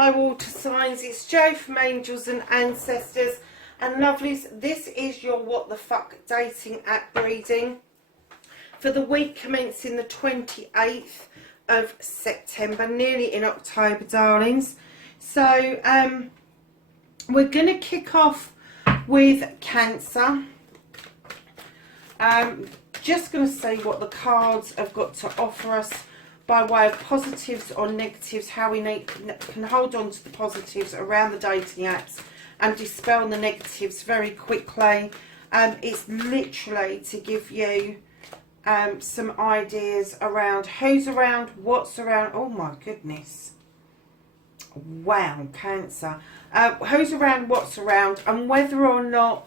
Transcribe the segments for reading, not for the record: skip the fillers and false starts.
Hi water signs, it's Jo from Angels and Ancestors and Lovelies. This is your What the Fuck dating app reading for the week commencing the 28th of September, nearly in October, darlings. So we're going to kick off with Cancer. Just going to see what the cards have got to offer us by way of positives or negatives, how we can hold on to the positives around the dating apps and dispel the negatives very quickly. It's literally to give you some ideas around who's around, what's around. Oh my goodness. Wow, Cancer. Who's around, what's around, and whether or not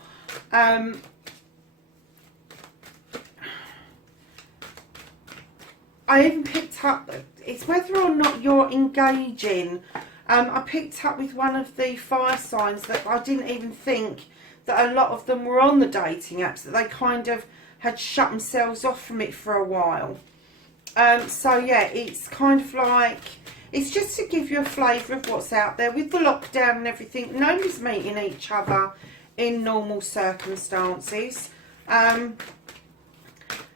I even picked up, it's whether or not you're engaging. I picked up with one of the fire signs that I didn't even think that a lot of them were on the dating apps, that they kind of had shut themselves off from it for a while. So yeah, it's kind of like, it's just to give you a flavour of what's out there. With the lockdown and everything, nobody's meeting each other in normal circumstances.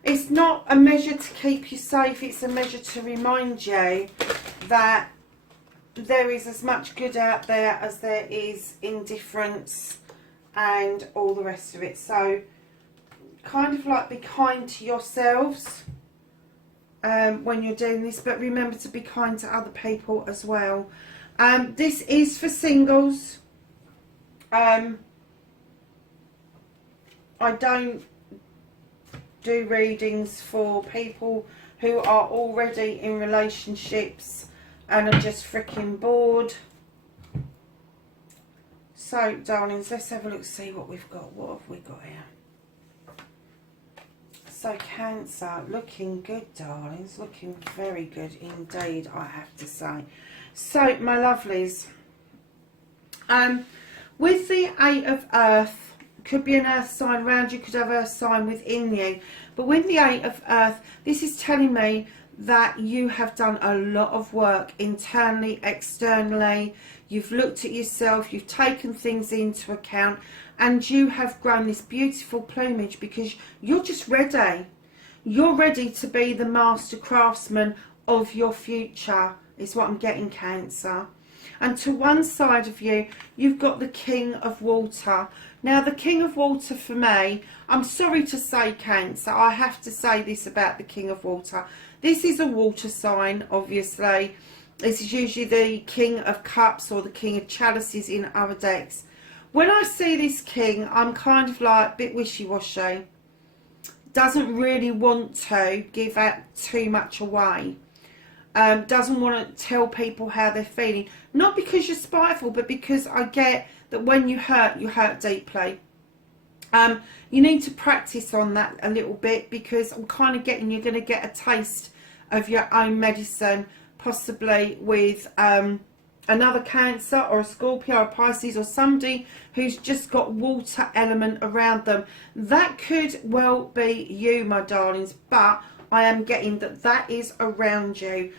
It's not a measure to keep you safe, it's a measure to remind you that there is as much good out there as there is indifference and all the rest of it. So kind of like be kind to yourselves when you're doing this, but remember to be kind to other people as well. This is for singles. I don't do readings for people who are already in relationships and are just freaking bored. So darlings, let's have a look, see what we've got. What have we got here? So Cancer, looking good, darlings, looking very good indeed, I have to say. So my lovelies, with the Eight of Earth, could be an earth sign around you, could have earth sign within you, but with the Eight of Earth, this is telling me that you have done a lot of work internally, externally. You've looked at yourself, you've taken things into account, and you have grown this beautiful plumage because you're just ready. You're ready to be the master craftsman of your future, is what I'm getting, Cancer. And to one side of you, you've got the King of Water. Now, the King of Water for me, I'm sorry to say, Cancer, I have to say this about the King of Water. This is a water sign, obviously. This is usually the King of Cups or the King of Chalices in other decks. When I see this King, I'm kind of like a bit wishy-washy. Doesn't really want to give out too much away. Doesn't want to tell people how they're feeling. Not because you're spiteful, but because I get that when you hurt deeply. You need to practice on that a little bit, because I'm kind of getting you're going to get a taste of your own medicine, possibly with another Cancer or a Scorpio or a Pisces or somebody who's just got water element around them. That could well be you, my darlings, but I am getting that that is around you.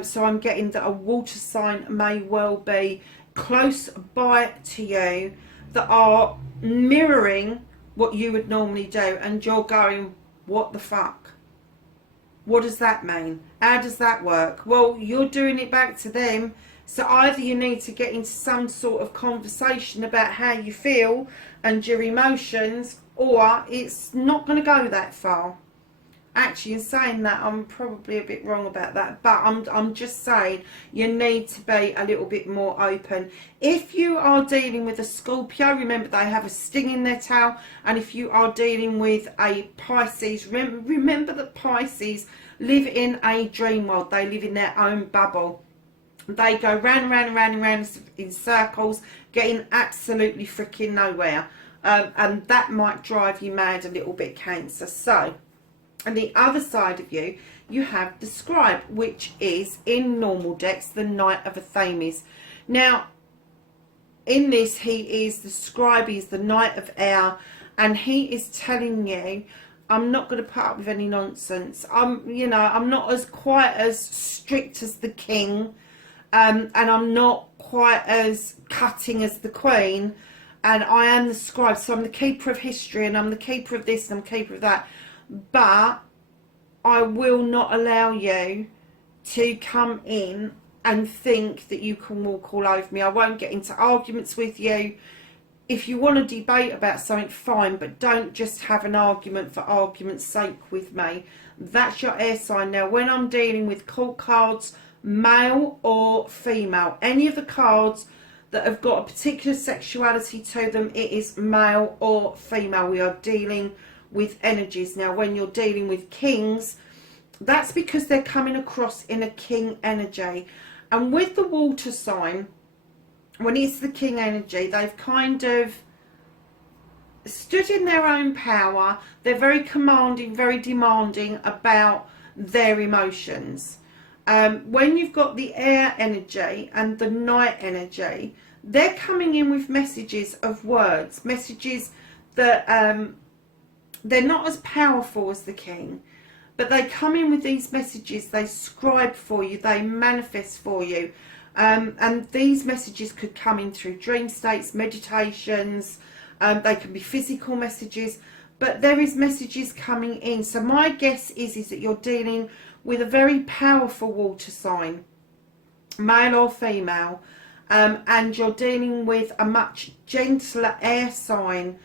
So I'm getting that a water sign may well be close by to you that are mirroring what you would normally do, and you're going, what the fuck? What does that mean? How does that work? Well, you're doing it back to them. So either you need to get into some sort of conversation about how you feel and your emotions, or it's not going to go that far. Actually, in saying that, I'm probably a bit wrong about that, but I'm just saying you need to be a little bit more open. If you are dealing with a Scorpio, remember they have a sting in their tail, and if you are dealing with a Pisces, remember that Pisces live in a dream world. They live in their own bubble. They go round and round and round and round in circles, getting absolutely freaking nowhere, and that might drive you mad a little bit, Cancer. So, and the other side of you, you have the Scribe, which is, in normal decks, the Knight of Athames. Now, in this, he is the Scribe, he's the Knight of Air, and he is telling you, I'm not going to put up with any nonsense. I'm not as quite as strict as the King. and I'm not quite as cutting as the Queen, and I am the scribe, so I'm the keeper of history, and I'm the keeper of this, and I'm the keeper of that. But I will not allow you to come in and think that you can walk all over me. I won't get into arguments with you. If you want to debate about something, fine, but don't just have an argument for argument's sake with me. That's your air sign. Now, when I'm dealing with court cards, male or female, any of the cards that have got a particular sexuality to them, it is male or female. We are dealing with energies. Now, when you're dealing with kings, that's because they're coming across in a king energy. And with the water sign, when it's the king energy, they've kind of stood in their own power. They're very commanding, very demanding about their emotions. When you've got the air energy and the night energy, they're coming in with messages of words, messages that they're not as powerful as the king, but they come in with these messages, they scribe for you, they manifest for you. And these messages could come in through dream states, meditations, they can be physical messages, but there is messages coming in. So my guess is that you're dealing with a very powerful water sign, male or female, and you're dealing with a much gentler air sign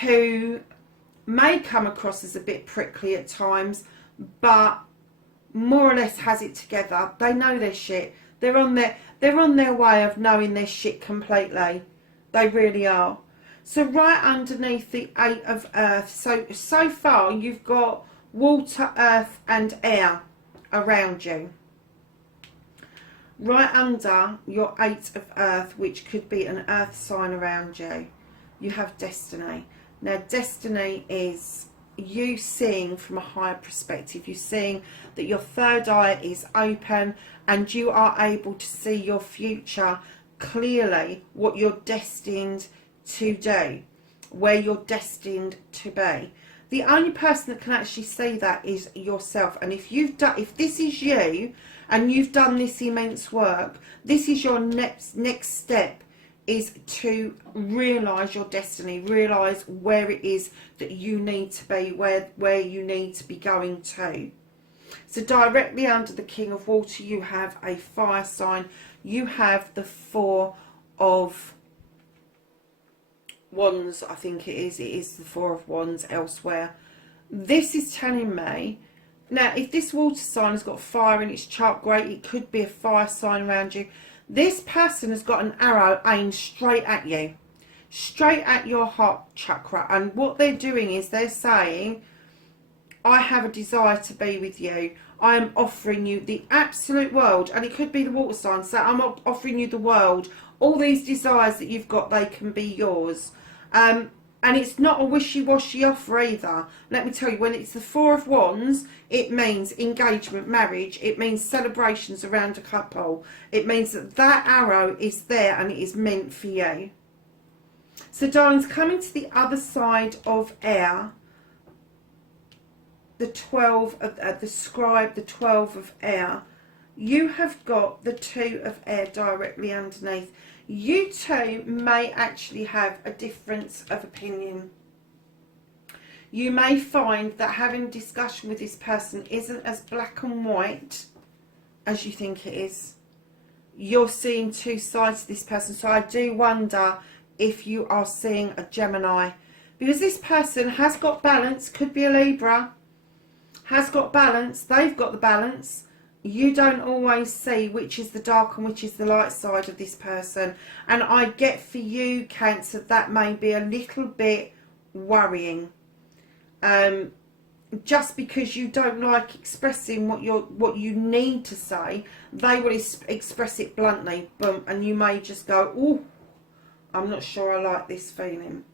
who may come across as a bit prickly at times, but more or less has it together. They know their shit. They're on their way of knowing their shit completely. They really are. So right underneath the 8 of Earth, so far you've got water, earth and air around you. Right under your 8 of Earth, which could be an earth sign around you, you have destiny. Now destiny is you seeing from a higher perspective. You're seeing that your third eye is open and you are able to see your future clearly, what you're destined to do, where you're destined to be. The only person that can actually see that is yourself. And if this is you and you've done this immense work, this is your next step, is to realise your destiny, realise where it is that you need to be, where you need to be going to. So directly under the King of Water, you have a fire sign. You have the 4 of Wands, I think it is. It is the 4 of Wands elsewhere. This is telling me, now if this water sign has got fire in its chart, great, it could be a fire sign around you. This person has got an arrow aimed straight at you, straight at your heart chakra. And what they're doing is they're saying, I have a desire to be with you. I am offering you the absolute world. And it could be the water sign. So I'm offering you the world. All these desires that you've got, they can be yours. And it's not a wishy-washy offer either. Let me tell you, when it's the 4 of Wands, it means engagement, marriage. It means celebrations around a couple. It means that that arrow is there and it is meant for you. So, darlings, coming to the other side of air, the 12 of the scribe, the 12 of air, you have got the 2 of air directly underneath. You two may actually have a difference of opinion. You may find that having a discussion with this person isn't as black and white as you think it is. You're seeing 2 sides to this person. So I do wonder if you are seeing a Gemini. Because this person has got balance, could be a Libra, has got balance, they've got the balance. You don't always see which is the dark and which is the light side of this person. And I get for you, Cancer, that may be a little bit worrying. Just because you don't like expressing what you need to say, they will express it bluntly. Boom, and you may just go, oh, I'm not sure I like this feeling.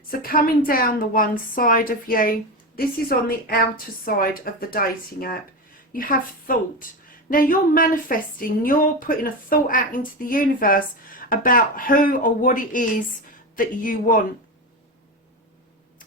So coming down the one side of you, this is on the outer side of the dating app. You have thought. Now you're manifesting, you're putting a thought out into the universe about who or what it is that you want.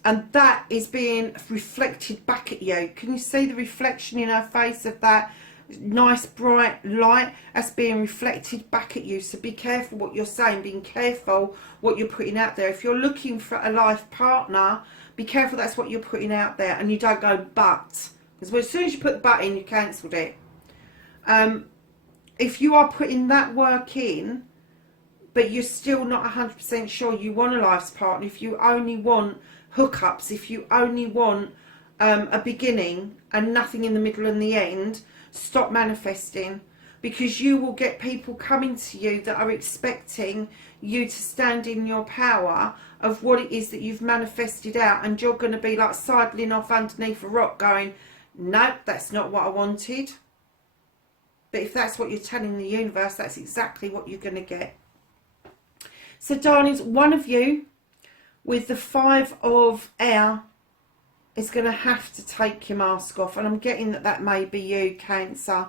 And that is being reflected back at you. Can you see the reflection in her face of that nice bright light that's being reflected back at you. So be careful what you're saying, being careful what you're putting out there. If you're looking for a life partner, be careful that's what you're putting out there, and you don't go but, because as soon as you put but in, you cancelled it. If you are putting that work in, but you're still not 100% sure you want a life's partner, if you only want hookups, if you only want a beginning and nothing in the middle and the end, stop manifesting, because you will get people coming to you that are expecting you to stand in your power of what it is that you've manifested out, and you're going to be like sidling off underneath a rock going, nope, that's not what I wanted. But if that's what you're telling the universe, that's exactly what you're going to get. So darlings, one of you with the 5 of air is going to have to take your mask off. And I'm getting that may be you, Cancer.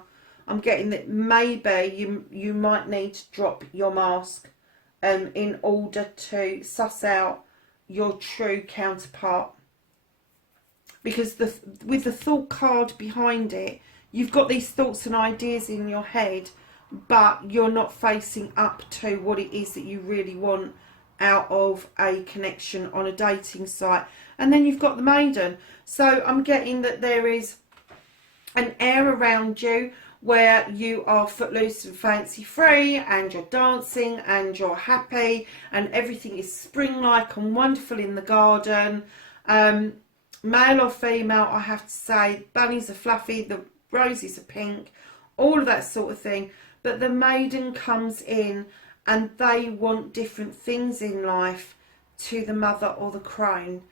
I'm getting that maybe you might need to drop your mask in order to suss out your true counterpart. Because with the thought card behind it, you've got these thoughts and ideas in your head, but you're not facing up to what it is that you really want out of a connection on a dating site. And then you've got the Maiden. So I'm getting that there is an air around you where you are footloose and fancy free, and you're dancing and you're happy and everything is spring-like and wonderful in the garden. Male or female, I have to say, bunnies are fluffy, the roses are pink, all of that sort of thing. But the Maiden comes in and they want different things in life to the Mother or the Crone.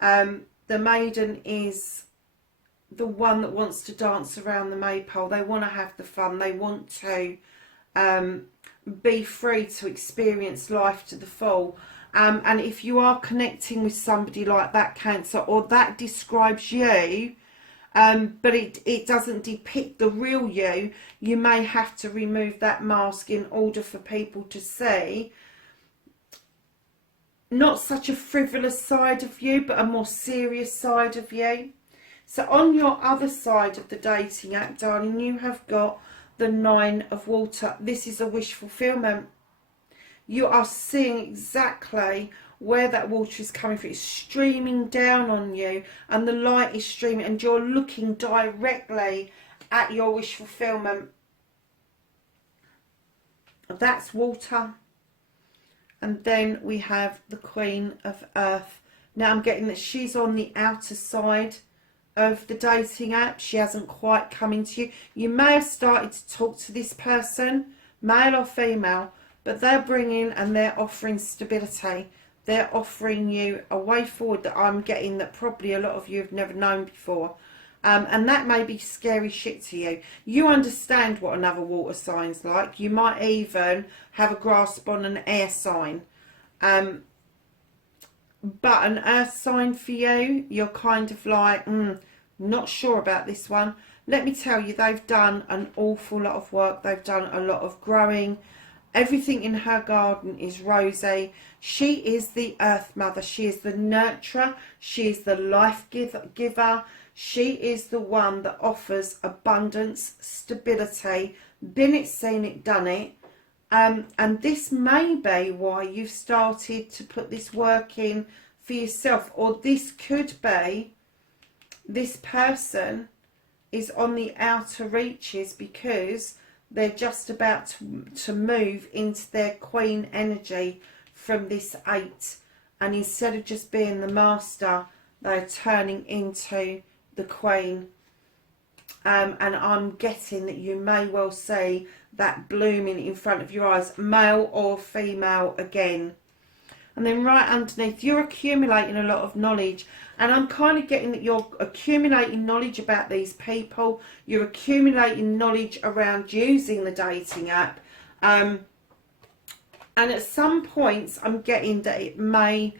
The Maiden is the one that wants to dance around the maypole. They want to have the fun. They want to be free to experience life to the full. And if you are connecting with somebody like that, Cancer, or that describes you, but it doesn't depict the real you, you may have to remove that mask in order for people to see not such a frivolous side of you, but a more serious side of you. So on your other side of the dating app, darling, you have got the 9 of Water. This is a wish fulfillment. You are seeing exactly where that water is coming from. It's streaming down on you, and the light is streaming, and you're looking directly at your wish fulfillment. That's water. And then we have the Queen of Earth. Now I'm getting that she's on the outer side of the dating app. She hasn't quite come into you. You may have started to talk to this person, male or female, but they're bringing and they're offering stability. They're offering you a way forward that I'm getting that probably a lot of you have never known before. And that may be scary shit to you. You understand what another water sign's like. You might even have a grasp on an air sign. But an earth sign for you, you're kind of like, not sure about this one. Let me tell you, they've done an awful lot of work. They've done a lot of growing. Everything in her garden is rosy. She is the Earth Mother. She is the nurturer. She is the life giver. She is the one that offers abundance, stability. Been it, seen it, done it. And this may be why you've started to put this work in for yourself. Or this could be this person is on the outer reaches because they're just about to move into their Queen energy from this 8. And instead of just being the Master, they're turning into the Queen. And I'm getting that you may well see that blooming in front of your eyes, male or female again. And then right underneath, you're accumulating a lot of knowledge. And I'm kind of getting that you're accumulating knowledge about these people. You're accumulating knowledge around using the dating app. And at some points, I'm getting that it may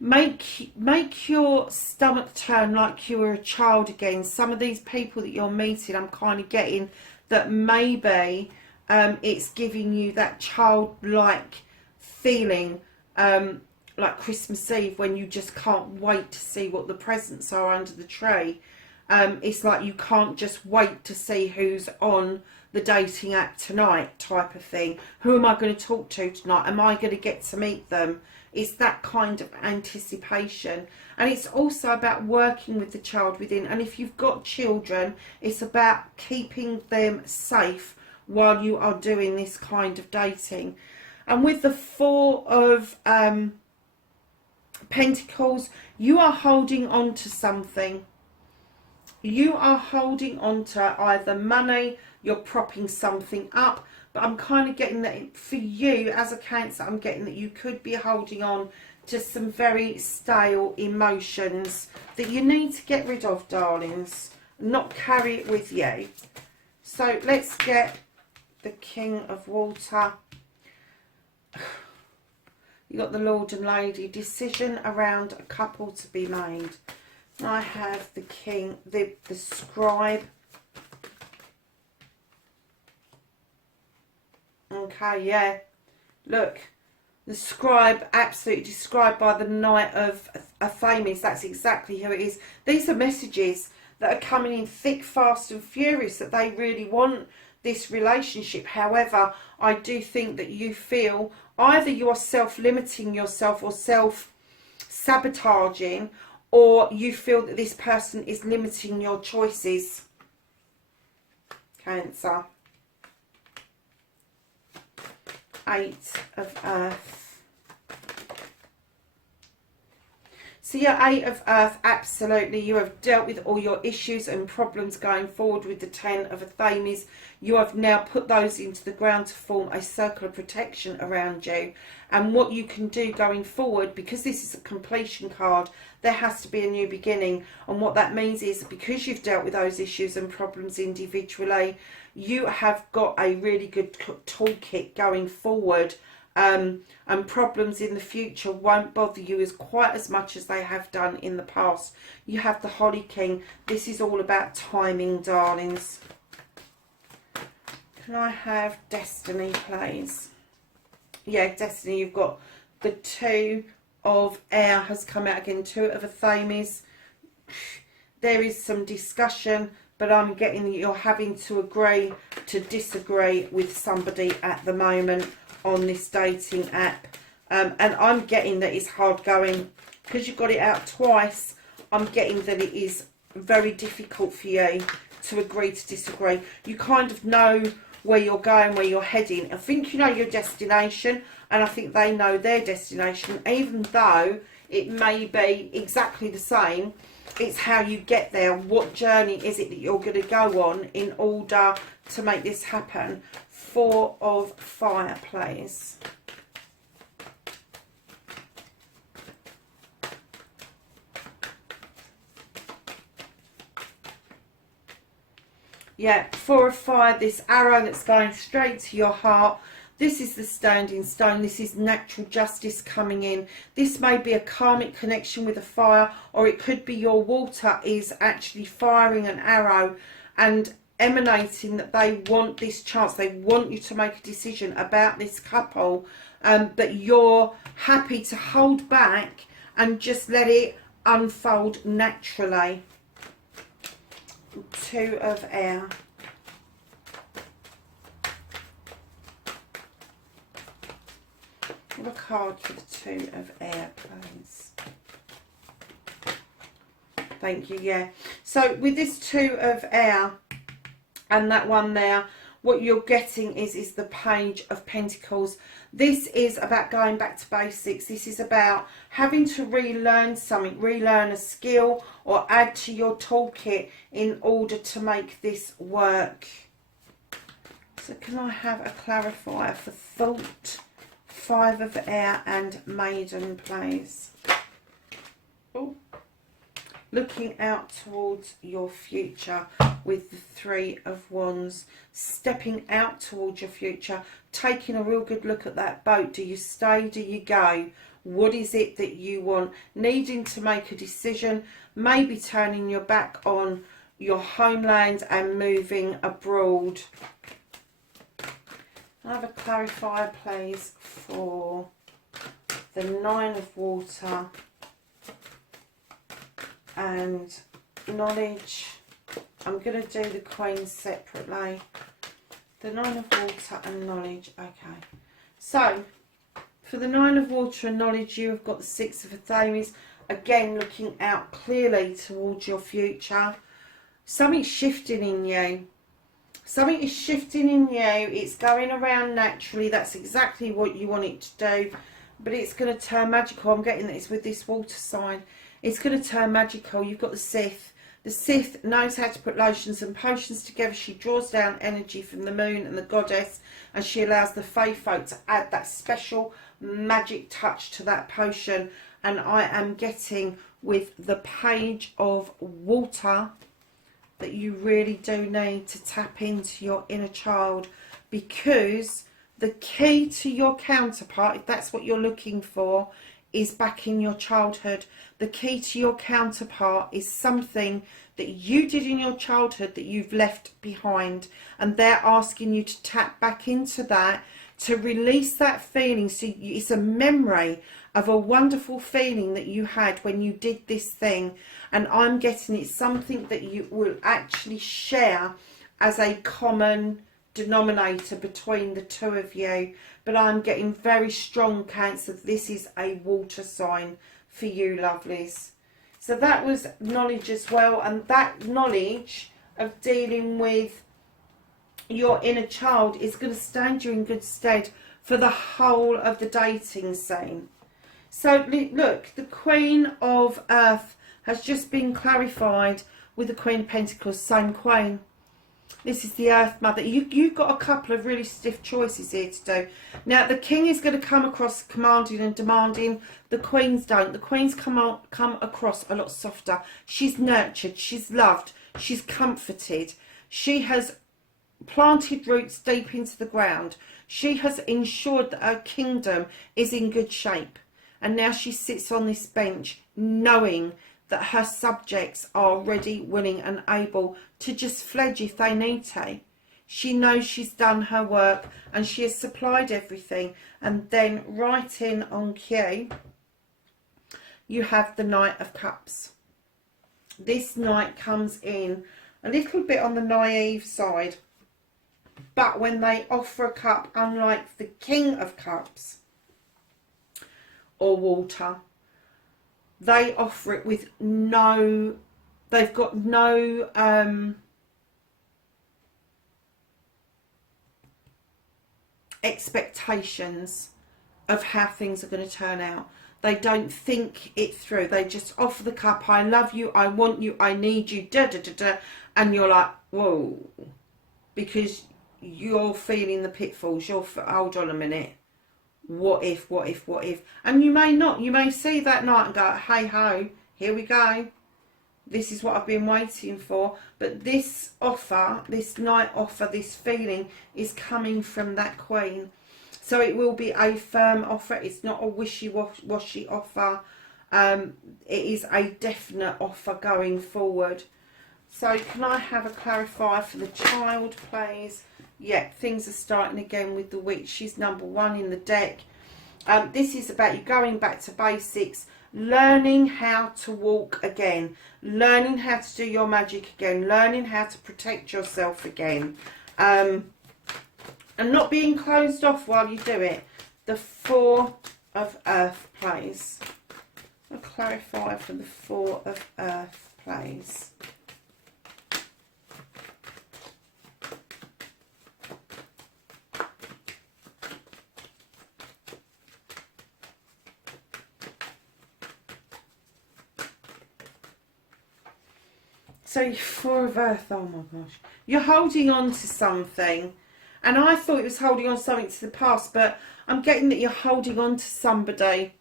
make your stomach turn like you were a child again. Some of these people that you're meeting, I'm kind of getting that maybe it's giving you that childlike feeling, like Christmas Eve when you just can't wait to see what the presents are under the tree. It's like you can't just wait to see who's on the dating app tonight type of thing. Who am I going to talk to tonight? Am I going to get to meet them? It's that kind of anticipation. And it's also about working with the child within. And if you've got children, it's about keeping them safe while you are doing this kind of dating. And with the Four of Pentacles, you are holding on to something. You are holding on to either money, you're propping something up, but I'm kind of getting that for you as a Cancer, I'm getting that you could be holding on to some very stale emotions that you need to get rid of, darlings, not carry it with you. So let's get the King of Water. You got the Lord and Lady. Decision around a couple to be made. I have the King, the Scribe. Okay, yeah. Look, the Scribe, absolutely described by the Knight of Thames. That's exactly who it is. These are messages that are coming in thick, fast and furious, that they really want this relationship. However, I do think that you feel either you are self-limiting yourself or self-sabotaging, or you feel that this person is limiting your choices. Cancer. Eight of Earth. So your Eight of Earth, absolutely, you have dealt with all your issues and problems going forward with the Ten of Thames. You have now put those into the ground to form a circle of protection around you. And what you can do going forward, because this is a completion card, there has to be a new beginning. And what that means is, because you've dealt with those issues and problems individually, you have got a really good toolkit going forward. And problems in the future won't bother you as quite as much as they have done in the past. You have the Holly King. This is all about timing, darlings. Can I have Destiny, please? Yeah, Destiny, you've got the Two of Air has come out again. Two of Thames. There is some discussion, but I'm getting that you're having to agree to disagree with somebody at the moment on this dating app. And I'm getting that it's hard going. Because you've got it out twice, I'm getting that it is very difficult for you to agree to disagree. You kind of know where you're going, where you're heading. I think you know your destination, and I think they know their destination. Even though it may be exactly the same, it's how you get there. What journey is it that you're going to go on in order to make this happen? Four of Fire, please. Yeah, Four of Fire, this arrow that's going straight to your heart. This is the standing stone. This is natural justice coming in. This may be a karmic connection with a fire, or it could be your water is actually firing an arrow and emanating that they want this chance. They want you to make a decision about this couple, but you're happy to hold back and just let it unfold naturally. Two of Air. What a card for the Two of Air, please. Thank you, yeah. So with this Two of Air and that one there, what you're getting is the Page of Pentacles. This is about going back to basics. This is about having to relearn something, relearn a skill, or add to your toolkit in order to make this work. So can I have a clarifier for Thought, Five of Air and Maiden, please? Oh. Looking out towards your future with the Three of Wands. Stepping out towards your future. Taking a real good look at that boat. Do you stay? Do you go? What is it that you want? Needing to make a decision. Maybe turning your back on your homeland and moving abroad. I have a clarifier, please, for the Nine of Water and knowledge I'm going to do the Queen separately. The Nine of Water and Knowledge. Okay. So, for the Nine of Water and Knowledge, you have got the Six of Athame. Again, looking out clearly towards your future. Something's shifting in you. Something is shifting in you. It's going around naturally. That's exactly what you want it to do. But it's going to turn magical. I'm getting that it's with this water sign. It's going to turn magical. You've got the Sith. The Sith knows how to put lotions and potions together. She draws down energy from the moon and the goddess. And she allows the Fae folk to add that special magic touch to that potion. And I am getting with the Page of Water that you really do need to tap into your inner child, because the key to your counterpart, if that's what you're looking for, is back in your childhood. The key to your counterpart is something that you did in your childhood that you've left behind, and they're asking you to tap back into that, to release that feeling. So it's a memory of a wonderful feeling that you had when you did this thing, and I'm getting it's something that you will actually share as a common denominator between the two of you. But I'm getting very strong, Cancer, this is a water sign for you, lovelies. So that was knowledge as well, and that knowledge of dealing with your inner child is going to stand you in good stead for the whole of the dating scene. So look, the Queen of Earth has just been clarified with the Queen of Pentacles, same Queen. This is the Earth Mother. You've got a couple of really stiff choices here to do. Now, the King is going to come across commanding and demanding. The Queens don't. The Queens come across a lot softer. She's nurtured. She's loved. She's comforted. She has planted roots deep into the ground. She has ensured that her kingdom is in good shape. And now she sits on this bench knowing that her subjects are ready, willing and able to just fledge if they need to. She knows she's done her work and she has supplied everything. And then right in on cue, you have the Knight of Cups. This Knight comes in a little bit on the naive side, but when they offer a cup, unlike the King of Cups or water, they offer it with no, they've got no expectations of how things are going to turn out. They don't think it through. They just offer the cup. I love you, I want you, I need you, da da da da, and you're like, whoa, because you're feeling the pitfalls. You're, hold on a minute, what if, what if, what if? And you may not. You may see that night and go, hey ho, here we go. This is what I've been waiting for. But this offer, this night offer, this feeling is coming from that Queen. So it will be a firm offer. It's not a wishy-washy offer. It is a definite offer going forward. So can I have a clarifier for the child, please? Yeah, things are starting again with the Witch. She's number one in the deck. This is about you going back to basics, learning how to walk again, learning how to do your magic again, learning how to protect yourself again, and not being closed off while you do it. The Four of Earth, please. I'll clarify for the Four of Earth, please. So Four of Earth, oh my gosh. You're holding on to something. And I thought it was holding on something to the past, but I'm getting that you're holding on to somebody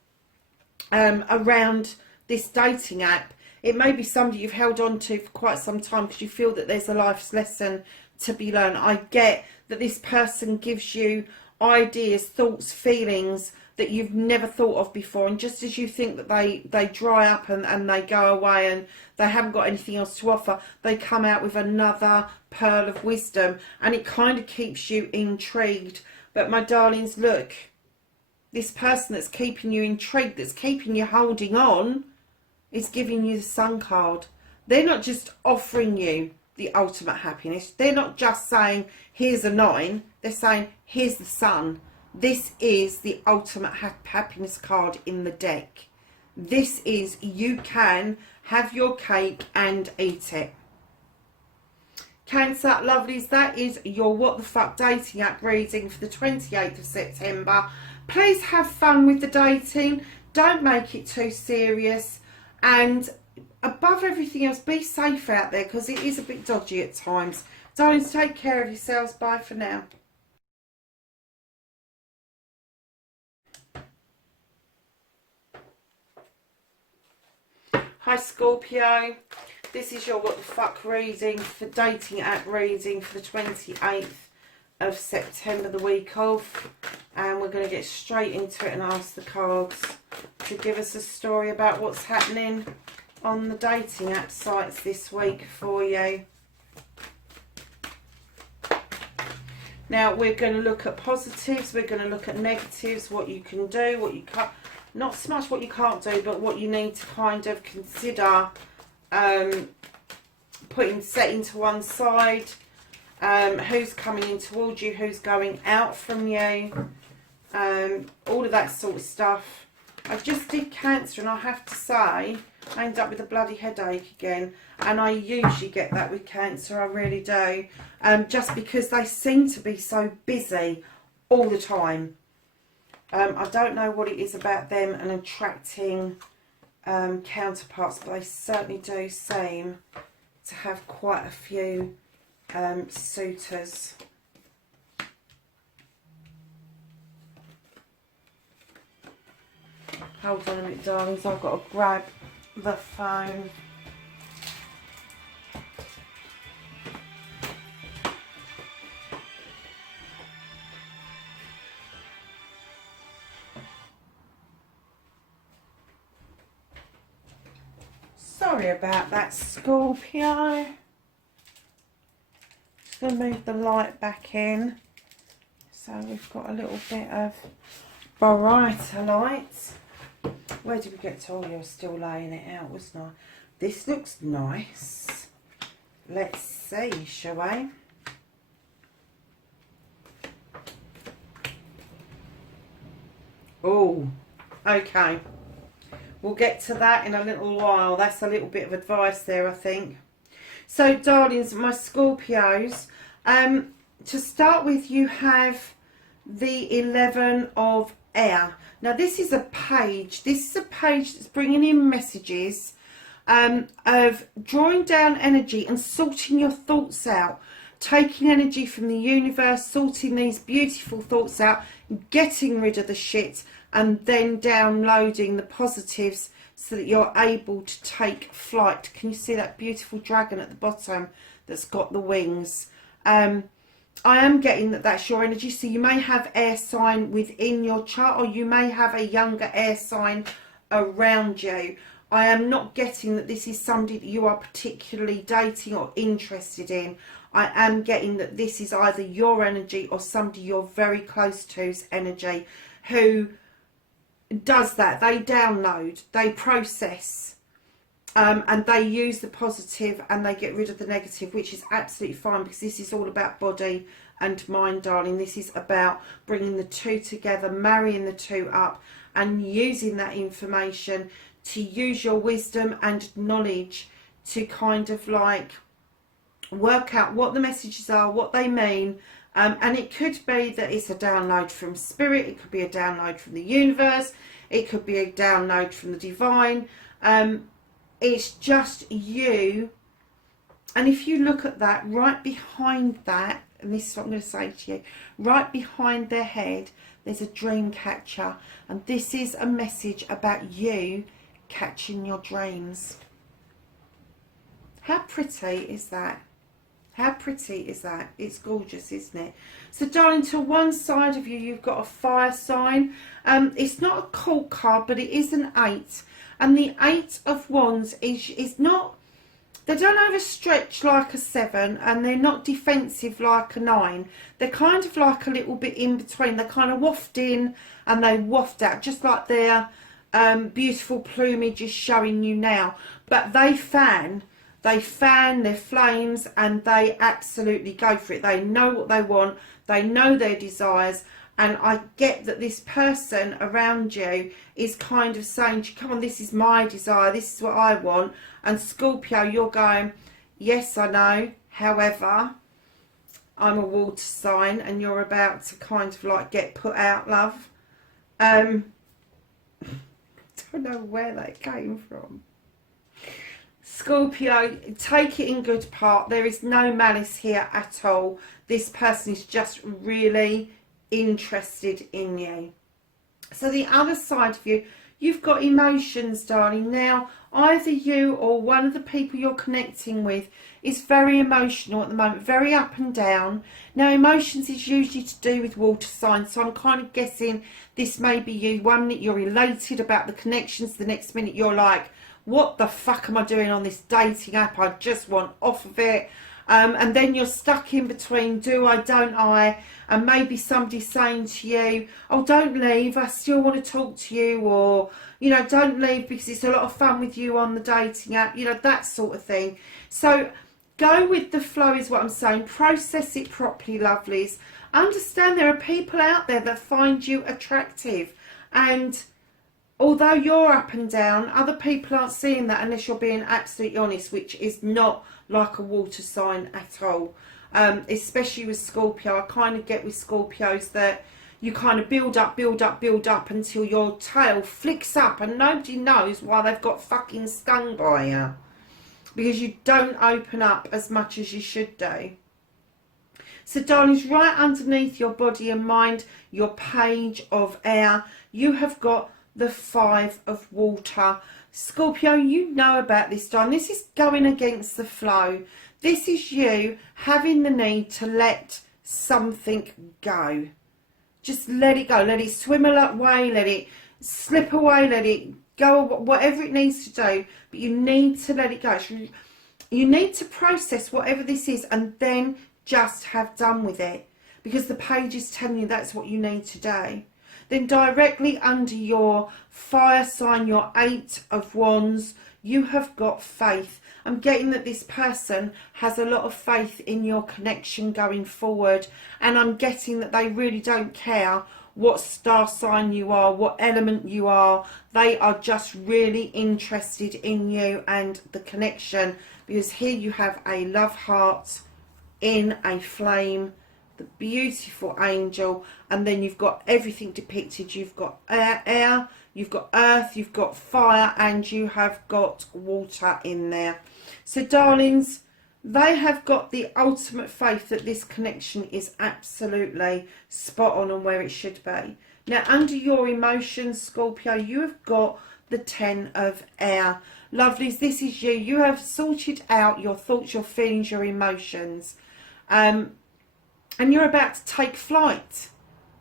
around this dating app. It may be somebody you've held on to for quite some time because you feel that there's a life's lesson to be learned. I get that this person gives you ideas, thoughts, feelings that you've never thought of before, and just as you think that they dry up and they go away and they haven't got anything else to offer, they come out with another pearl of wisdom, and it kind of keeps you intrigued. But my darlings, look, this person that's keeping you intrigued, that's keeping you holding on, is giving you the Sun card. They're not just offering you the ultimate happiness. They're not just saying, here's a 9. They're saying, here's the sun. This is the ultimate happiness card in the deck. This is, you can have your cake and eat it. Cancer, lovelies, that is your What the Fuck Dating app reading for the 28th of September. Please have fun with the dating. Don't make it too serious. And above everything else, be safe out there, because it is a bit dodgy at times. Darlings, take care of yourselves. Bye for now. Hi Scorpio, this is your What the Fuck reading for dating app reading for the 28th of September, the week of, and we're going to get straight into it and ask the cards to give us a story about what's happening on the dating app sites this week for you. Now we're going to look at positives, we're going to look at negatives, what you can do, what you can't. Not so much what you can't do, but what you need to kind of consider setting to one side. Who's coming in towards you, who's going out from you, all of that sort of stuff. I just did Cancer, and I have to say, I ended up with a bloody headache again. And I usually get that with Cancer, I really do. Just because they seem to be so busy all the time. I don't know what it is about them and attracting counterparts, but they certainly do seem to have quite a few suitors. Hold on a minute, darlings, I've got to grab the phone. Sorry about that, Scorpio. Just going to move the light back in. So we've got a little bit of brighter light. Where did we get to? Oh, you're still laying it out, wasn't I? This looks nice. Let's see, shall we? Oh, okay. We'll get to that in a little while. That's a little bit of advice there, I think. So, darlings, my Scorpios, to start with, you have the 11 of Air. Now, this is a page. This is a page that's bringing in messages of drawing down energy and sorting your thoughts out. Taking energy from the universe, sorting these beautiful thoughts out, getting rid of the shit, and then downloading the positives so that you're able to take flight. Can you see that beautiful dragon at the bottom that's got the wings? I am getting that that's your energy. So you may have air sign within your chart, or you may have a younger air sign around you. I am not getting that this is somebody that you are particularly dating or interested in. I am getting that this is either your energy or somebody you're very close to's energy who does that. They download, they process, and they use the positive and they get rid of the negative, which is absolutely fine, because this is all about body and mind, darling. This is about bringing the two together, marrying the two up, and using that information to use your wisdom and knowledge to kind of like work out what the messages are, what they mean. And it could be that it's a download from spirit, it could be a download from the universe, it could be a download from the divine. It's just you. And if you look at that, right behind that, and this is what I'm going to say to you, right behind their head, there's a dream catcher. And this is a message about you catching your dreams. How pretty is that? How pretty is that? It's gorgeous, isn't it? So, darling, to one side of you, you've got a fire sign. It's not a court card, but it is an 8. And the 8 of Wands is not... They don't overstretch like a 7, and they're not defensive like a 9. They're kind of like a little bit in between. They kind of waft in and they waft out, just like their beautiful plumage is showing you now. But they fan They fan their flames and they absolutely go for it. They know what they want. They know their desires. And I get that this person around you is kind of saying to you, come on, this is my desire. This is what I want. And Scorpio, you're going, yes, I know. However, I'm a water sign and you're about to kind of like get put out, love. Don't know where that came from. Scorpio, take it in good part. There is no malice here at all. This person is just really interested in you. So the other side of you, you've got emotions, darling. Now, either you or one of the people you're connecting with is very emotional at the moment, very up and down. Now, emotions is usually to do with water signs, so I'm kind of guessing this may be you. One minute you're elated about the connections, the next minute you're like, what the fuck am I doing on this dating app? I just want off of it. And then you're stuck in between, do I, don't I? And maybe somebody's saying to you, oh, don't leave, I still want to talk to you. Or, you know, don't leave because it's a lot of fun with you on the dating app. You know, that sort of thing. So go with the flow is what I'm saying. Process it properly, lovelies. Understand there are people out there that find you attractive. And although you're up and down, other people aren't seeing that unless you're being absolutely honest, which is not like a water sign at all. Especially with Scorpio, I kind of get with Scorpios that you kind of build up until your tail flicks up and nobody knows why they've got fucking stung by you. Because you don't open up as much as you should do. So darlings, right underneath your body and mind, your page of air, you have got the 5 of water. Scorpio, you know about this, darling. This is going against the flow. This is you having the need to let something go. Just let it go. Let it swim away. Let it slip away. Let it go. Whatever it needs to do. But you need to let it go. You need to process whatever this is and then just have done with it. Because the page is telling you that's what you need to do. Then directly under your fire sign, your 8 of Wands, you have got faith. I'm getting that this person has a lot of faith in your connection going forward. And I'm getting that they really don't care what star sign you are, what element you are. They are just really interested in you and the connection. Because here you have a love heart in a flame, the beautiful angel, and then you've got everything depicted. You've got air, you've got earth, you've got fire, and you have got water in there. So darlings, they have got the ultimate faith that this connection is absolutely spot on and where it should be. Now under your emotions, Scorpio, you have got the 10 of air. Lovelies, this is you. You have sorted out your thoughts, your feelings, your emotions. And you're about to take flight.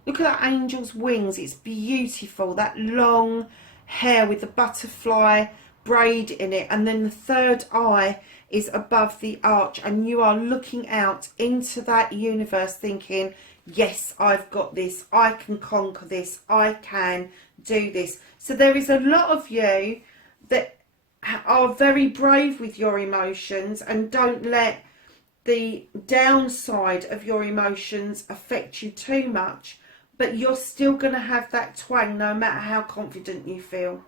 Look at that angel's wings. It's beautiful. That long hair with the butterfly braid in it. And then the third eye is above the arch. And you are looking out into that universe thinking, yes, I've got this. I can conquer this. I can do this. So there is a lot of you that are very brave with your emotions and don't let the downside of your emotions affect you too much, but you're still going to have that twang no matter how confident you feel.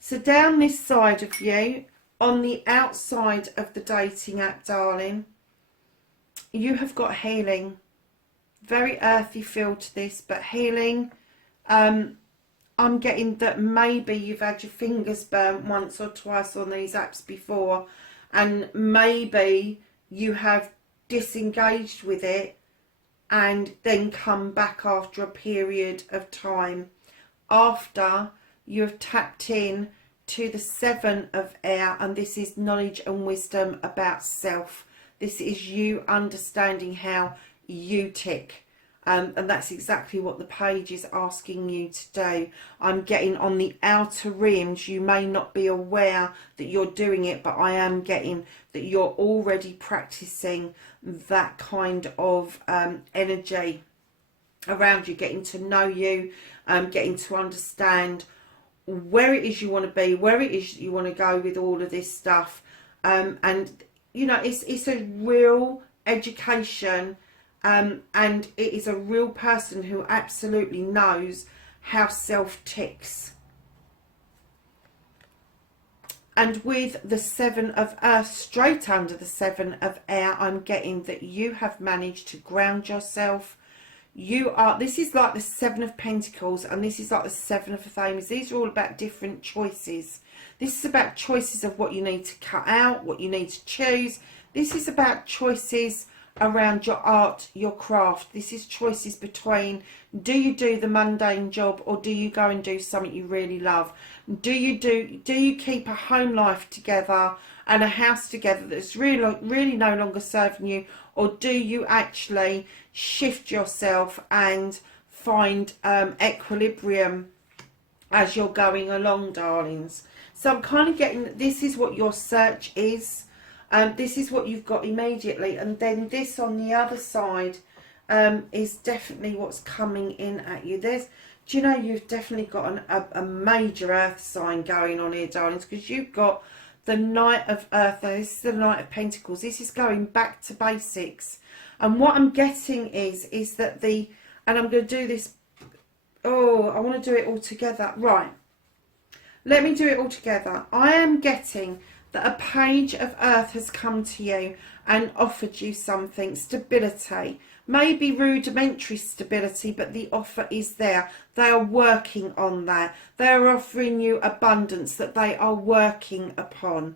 So down this side of you, on the outside of the dating app, darling, you have got healing. Very earthy feel to this, but healing. I'm getting that maybe you've had your fingers burnt once or twice on these apps before, and maybe you have disengaged with it and then come back after a period of time. After you have tapped in to the 7 of air, and this is knowledge and wisdom about self. This is you understanding how you tick. And that's exactly what the page is asking you to do. I'm getting on the outer rims. You may not be aware that you're doing it, but I am getting that you're already practicing that kind of energy around you, getting to know you, getting to understand where it is you want to be, where it is you want to go with all of this stuff. And, you know, it's a real education, and it is a real person who absolutely knows how self ticks. And with the 7 of Earth straight under the 7 of Air, I'm getting that you have managed to ground yourself. You are, this is like the 7 of Pentacles, and this is like the 7 of Thames. These are all about different choices. This is about choices of what you need to cut out, what you need to choose. This is about choices around your art, your craft. This is choices between, do you do the mundane job, or do you go and do something you really love? Do you keep a home life together and a house together that's really no longer serving you, or do you actually shift yourself and find equilibrium as you're going along, darlings? So I'm kind of getting that this is what your search is. This is what you've got immediately, and then this on the other side is definitely what's coming in at you. Do you know, you've definitely got a major earth sign going on here, darlings, because you've got the Knight of Earth. This is the Knight of Pentacles. This is going back to basics. And what I'm getting is that and I'm going to do this, oh, I want to do it all together. Right. Let me do it all together. I am getting that a page of Earth has come to you and offered you something, stability. Maybe rudimentary stability, but the offer is there. They are working on that. They are offering you abundance that they are working upon.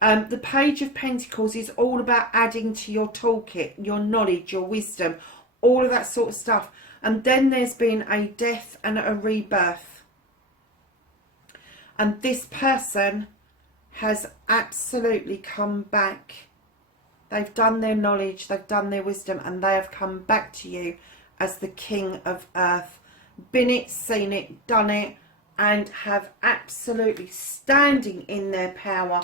The Page of Pentacles is all about adding to your toolkit, your knowledge, your wisdom, all of that sort of stuff. And then there's been a death and a rebirth. And this person has absolutely come back. They've done their knowledge, they've done their wisdom, and they have come back to you as the King of Earth. Been it, seen it, done it, and have absolutely standing in their power,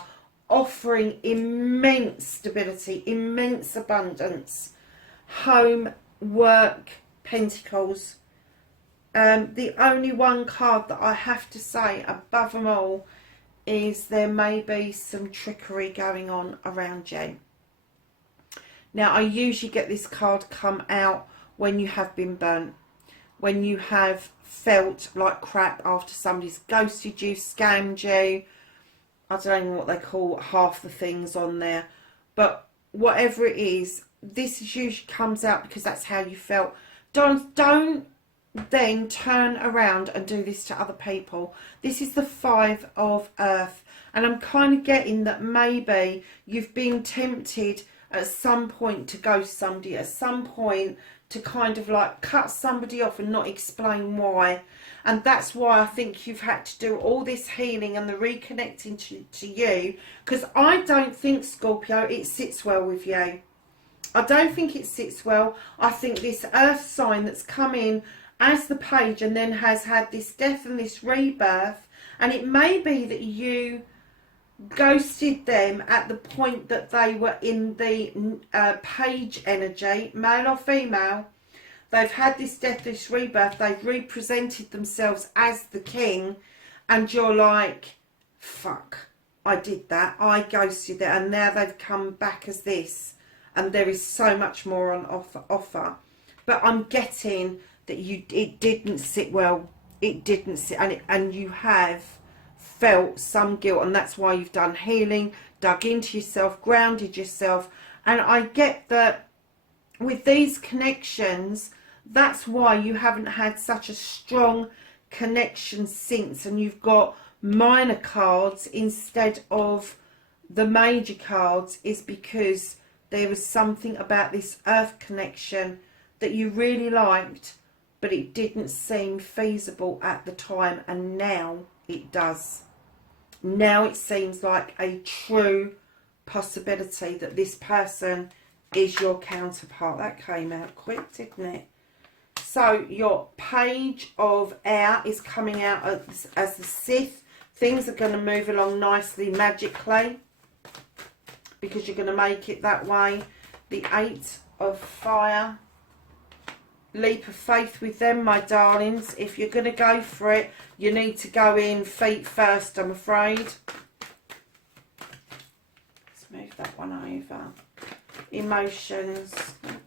offering immense stability, immense abundance. Home, work, Pentacles. The only one card that I have to say above them all is there may be some trickery going on around you. Now, I usually get this card come out when you have been burnt, when you have felt like crap after somebody's ghosted you, scammed you. I don't know what they call half the things on there, but whatever it is, this usually comes out because that's how you felt. Don't then turn around and do this to other people. This is the 5 of Earth, and I'm kind of getting that maybe you've been tempted at some point to ghost somebody, at some point to kind of like cut somebody off and not explain why. And that's why I think you've had to do all this healing and the reconnecting to you, because I don't think, Scorpio, it sits well with you. I don't think it sits well. I think this earth sign that's come in as the page and then has had this death and this rebirth, and it may be that you ghosted them at the point that they were in the page energy, male or female. They've had this death, this rebirth, they've represented themselves as the king, and you're like, fuck, I did that, I ghosted it, and now they've come back as this, and there is so much more on offer. But I'm getting that it didn't sit well, it didn't sit, and you have felt some guilt, and that's why you've done healing, dug into yourself, grounded yourself. And I get that with these connections, that's why you haven't had such a strong connection since, and you've got minor cards instead of the major cards, is because there was something about this earth connection that you really liked, but it didn't seem feasible at the time, and now it does. Now it seems like a true possibility that this person is your counterpart. That came out quick, didn't it? So your Page of Air is coming out as the Sith. Things are going to move along nicely, magically, because you're going to make it that way. The 8 of Fire. leap of faith with them, my darlings. If you're going to go for it, you need to go in feet first, I'm afraid. Let's move that one over. Emotions.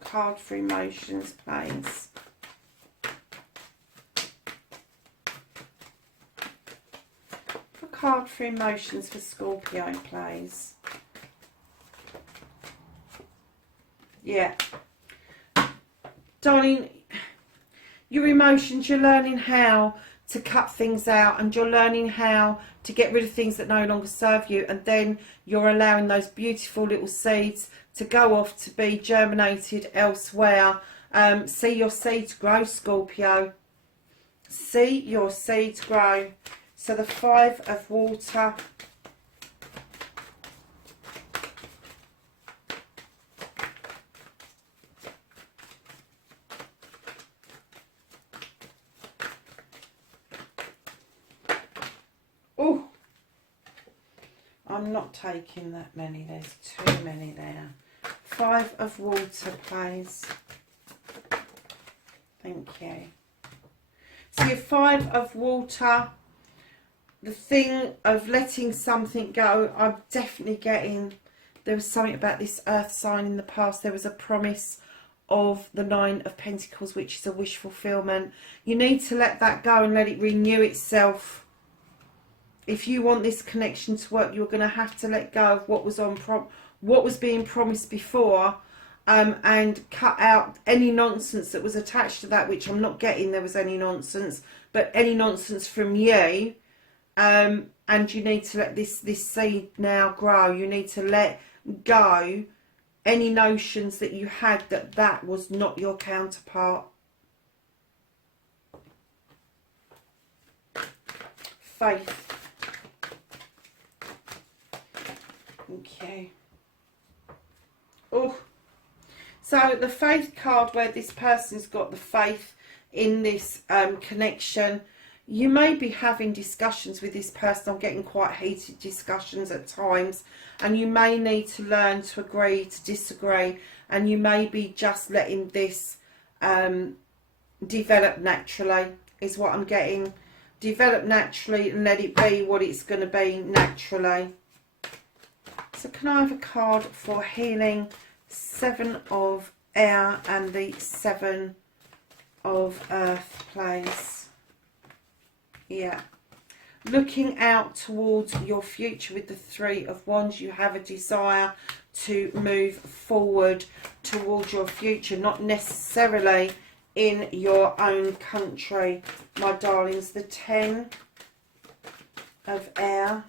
Card for emotions, please. A card for emotions for Scorpio, please. Yeah. Darling, your emotions, you're learning how to cut things out, and you're learning how to get rid of things that no longer serve you, and then you're allowing those beautiful little seeds to go off to be germinated elsewhere. See your seeds grow, Scorpio. See your seeds grow. So the 5 of water. Oh, I'm not taking that many. There's too many there. 5 of water, please. Thank you. So your 5 of water, the thing of letting something go, I'm definitely getting, there was something about this earth sign in the past. There was a promise of the 9 of Pentacles, which is a wish fulfillment. You need to let that go and let it renew itself. If you want this connection to work, you're going to have to let go of what was what was being promised before, and cut out any nonsense that was attached to that, which I'm not getting there was any nonsense, but any nonsense from you. And you need to let this seed now grow. You need to let go any notions that you had that was not your counterpart. Faith. Okay. Oh, so the faith card, where this person's got the faith in this connection. You may be having discussions with this person. I'm getting quite heated discussions at times, and you may need to learn to agree to disagree, and you may be just letting this develop naturally, is what I'm getting. Develop naturally and let it be what it's going to be naturally. So can I have a card for healing? 7 of air and the 7 of earth, please. Yeah. Looking out towards your future with the 3 of wands. You have a desire to move forward towards your future, not necessarily in your own country, my darlings. The 10 of air.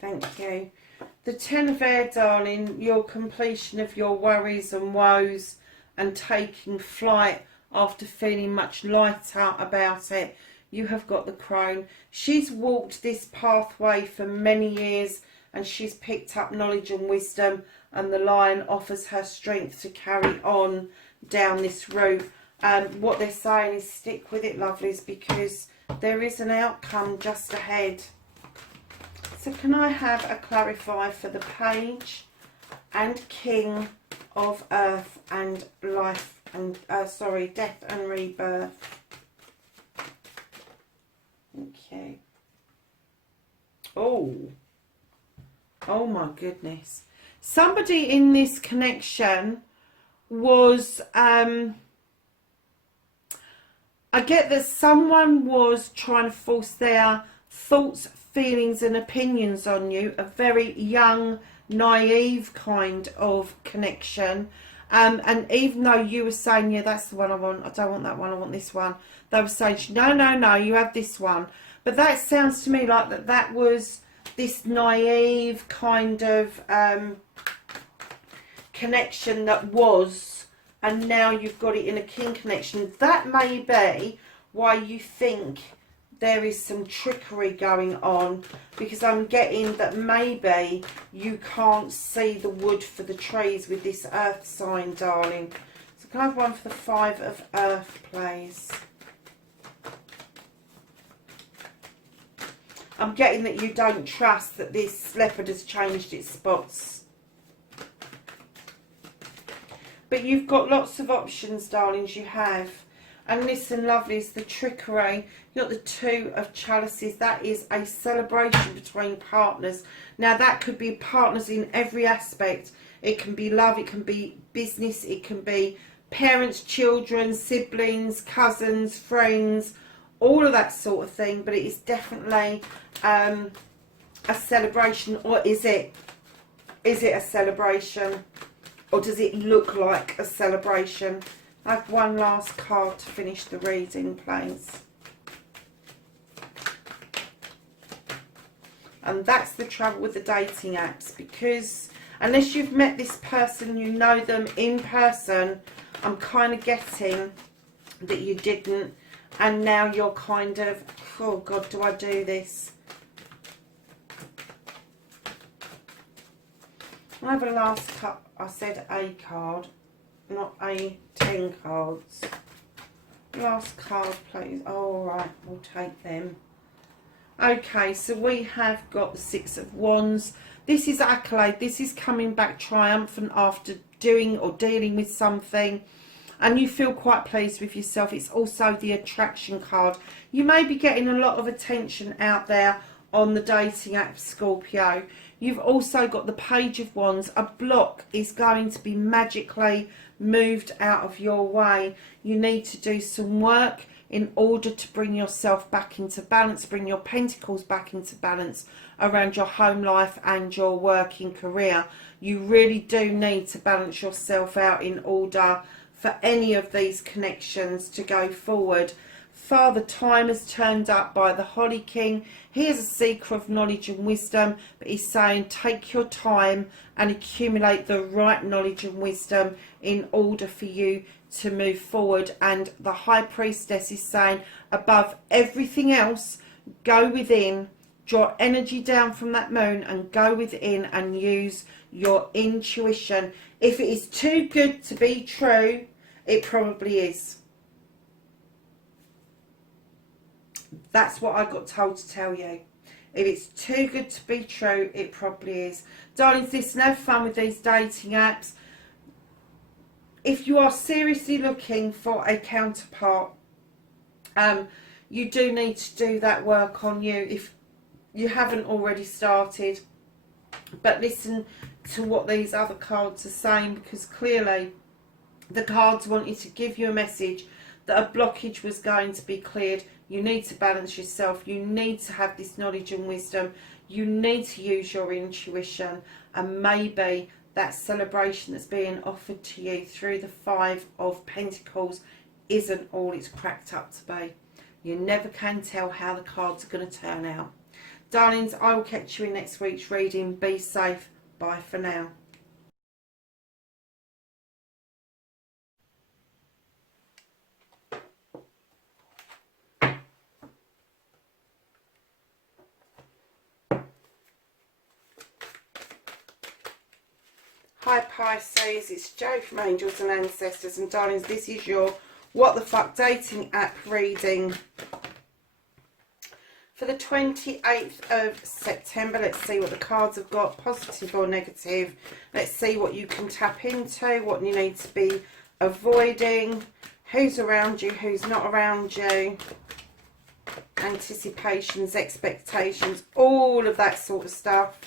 Thank you. The 10 of air, darling, your completion of your worries and woes and taking flight after feeling much lighter about it. You have got the crone. She's walked this pathway for many years, and she's picked up knowledge and wisdom, and the lion offers her strength to carry on down this route. What they're saying is stick with it, lovelies, because there is an outcome just ahead. So can I have a clarify for the page and king of earth and life and death and rebirth? Okay. Oh my goodness. Somebody in this connection was I get that someone was trying to force their thoughts, feelings and opinions on you. A very young, naive kind of connection, and even though you were saying, yeah, that's the one I want, I don't want that one, I want this one, they were saying, no, you have this one. But that sounds to me like that was this naive kind of connection that was, and now you've got it in a king connection. That may be why you think there is some trickery going on, because I'm getting that maybe you can't see the wood for the trees with this earth sign, darling. So can I have one for the 5 of earth, please? I'm getting that you don't trust that this leopard has changed its spots. But you've got lots of options, darlings, you have. And listen, lovelies, the trickery. You've got the 2 of chalices. That is a celebration between partners. Now, that could be partners in every aspect. It can be love, it can be business, it can be parents, children, siblings, cousins, friends, all of that sort of thing. But it is definitely a celebration. Or is it a celebration? Or does it look like a celebration? I have one last card to finish the reading, please. And that's the trouble with the dating apps, because unless you've met this person, you know them in person, I'm kind of getting that you didn't, and now you're kind of, oh God, do I do this? I have a last card. I said a card, not 10 cards. Last card, please. Oh, all right, we'll take them. Okay, so we have got the 6 of Wands. This is accolade. This is coming back triumphant after doing or dealing with something, and you feel quite pleased with yourself. It's also the attraction card. You may be getting a lot of attention out there on the dating app, Scorpio. You've also got the Page of Wands. A block is going to be magically moved out of your way. You need to do some work in order to bring yourself back into balance, bring your pentacles back into balance around your home life and your working career. You really do need to balance yourself out in order for any of these connections to go forward. Father Time has turned up by the Holly King. He is a seeker of knowledge and wisdom, but he's saying take your time and accumulate the right knowledge and wisdom in order for you to move forward. And the High Priestess is saying, above everything else, go within, draw energy down from that moon and go within and use your intuition. If it is too good to be true, it probably is. That's what I got told to tell you. If it's too good to be true, it probably is. Darlings, listen, have fun with these dating apps. If you are seriously looking for a counterpart, you do need to do that work on you if you haven't already started. But listen to what these other cards are saying, because clearly the cards wanted to give you a message that a blockage was going to be cleared. You need to balance yourself. You need to have this knowledge and wisdom. You need to use your intuition. And maybe that celebration that's being offered to you through the 5 of Pentacles isn't all it's cracked up to be. You never can tell how the cards are going to turn out. Darlings, I will catch you in next week's reading. Be safe. Bye for now. Hi Pisces, it's Jo from Angels and Ancestors, and darlings, this is your What the Fuck dating app reading for the 28th of September. Let's see what the cards have got, positive or negative. Let's see what you can tap into, what you need to be avoiding, who's around you, who's not around you, anticipations, expectations, all of that sort of stuff.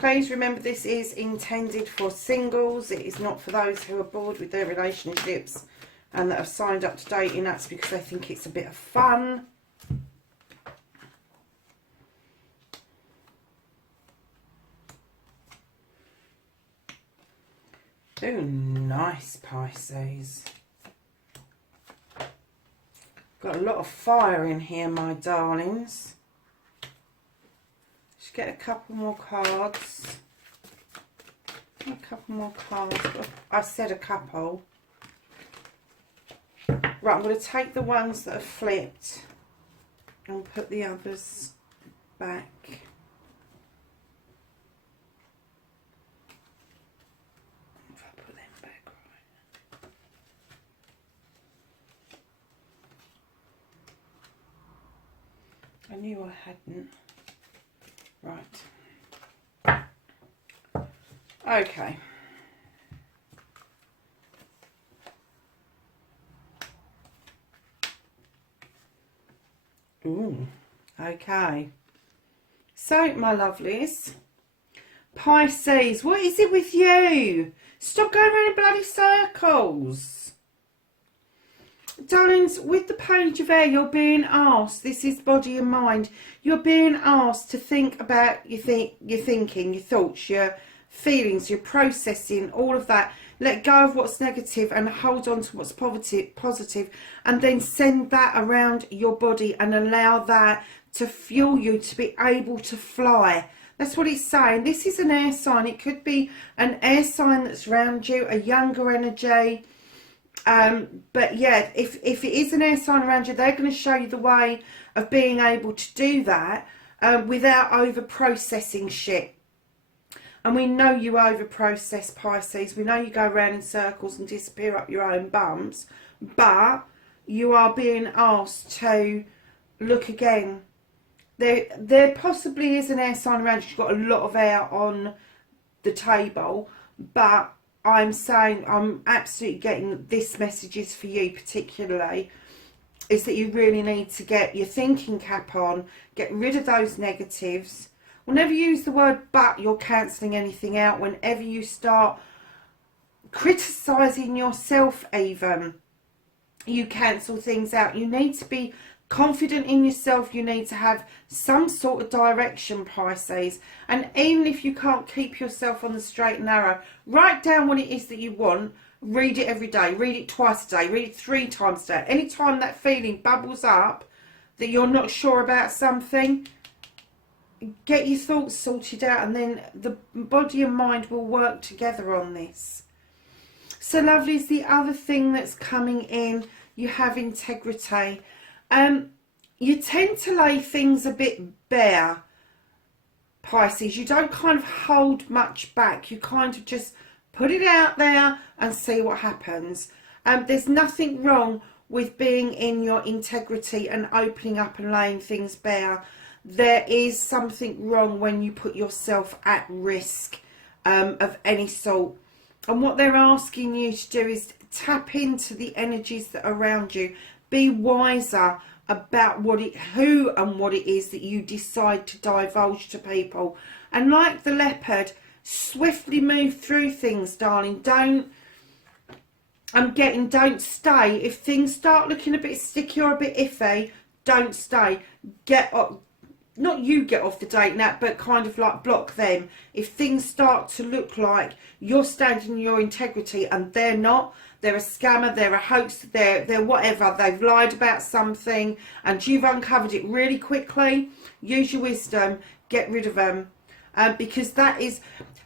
Please remember, this is intended for singles. It is not for those who are bored with their relationships and that have signed up to dating apps because they think it's a bit of fun. Oh, nice, Pisces. Got a lot of fire in here, my darlings. Just get a couple more cards. A couple more cards. I said a couple. Right, I'm going to take the ones that are flipped and put the others back. If I put them back right. I knew I hadn't. Right. Okay. Ooh, okay. So, my lovelies, Pisces, what is it with you? Stop going around in bloody circles. Darlings, with the Page of Air, you're being asked, this is body and mind, you're being asked to think about your thinking, your thoughts, your feelings, your processing, all of that. Let go of what's negative and hold on to what's positive, and then send that around your body and allow that to fuel you to be able to fly. That's what it's saying. This is an air sign. It could be an air sign that's around you, a younger energy. But yeah, if it is an air sign around you, they're going to show you the way of being able to do that without over processing shit. And we know you over process, Pisces. We know you go around in circles and disappear up your own bums, but you are being asked to look again. There possibly is an air sign around you. You've got a lot of air on the table, but I'm saying, I'm absolutely getting this message is for you particularly, is that you really need to get your thinking cap on, get rid of those negatives. Whenever you use the word but, you're cancelling anything out. Whenever you start criticising yourself even, you cancel things out. You need to be confident in yourself. You need to have some sort of direction, Pisces. And even if you can't keep yourself on the straight and narrow, write down what it is that you want. Read it every day. Read it twice a day. Read it 3 times a day. Anytime that feeling bubbles up that you're not sure about something, get your thoughts sorted out, and then the body and mind will work together on this. So, lovelies, the other thing that's coming in, you have integrity. You tend to lay things a bit bare, Pisces. You don't kind of hold much back. You kind of just put it out there and see what happens. There's nothing wrong with being in your integrity and opening up and laying things bare. There is something wrong when you put yourself at risk of any sort. And what they're asking you to do is tap into the energies that are around you. Be wiser about who and what it is that you decide to divulge to people. And like the leopard, swiftly move through things, darling. Don't stay. If things start looking a bit sticky or a bit iffy, don't stay. Not you get off the date now, but kind of like block them. If things start to look like you're standing in your integrity and they're not, they're a scammer, they're a hoax, they're whatever, they've lied about something and you've uncovered it really quickly, use your wisdom, get rid of them. Because that is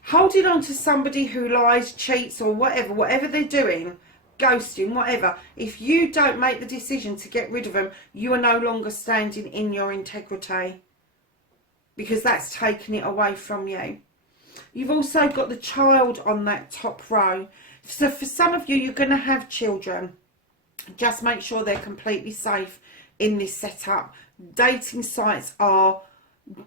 holding on to somebody who lies, cheats or whatever they're doing, ghosting, whatever. If you don't make the decision to get rid of them, you are no longer standing in your integrity, because that's taking it away from you. You've also got the child on that top row. So for some of you, you're going to have children. Just make sure they're completely safe in this setup. Dating sites are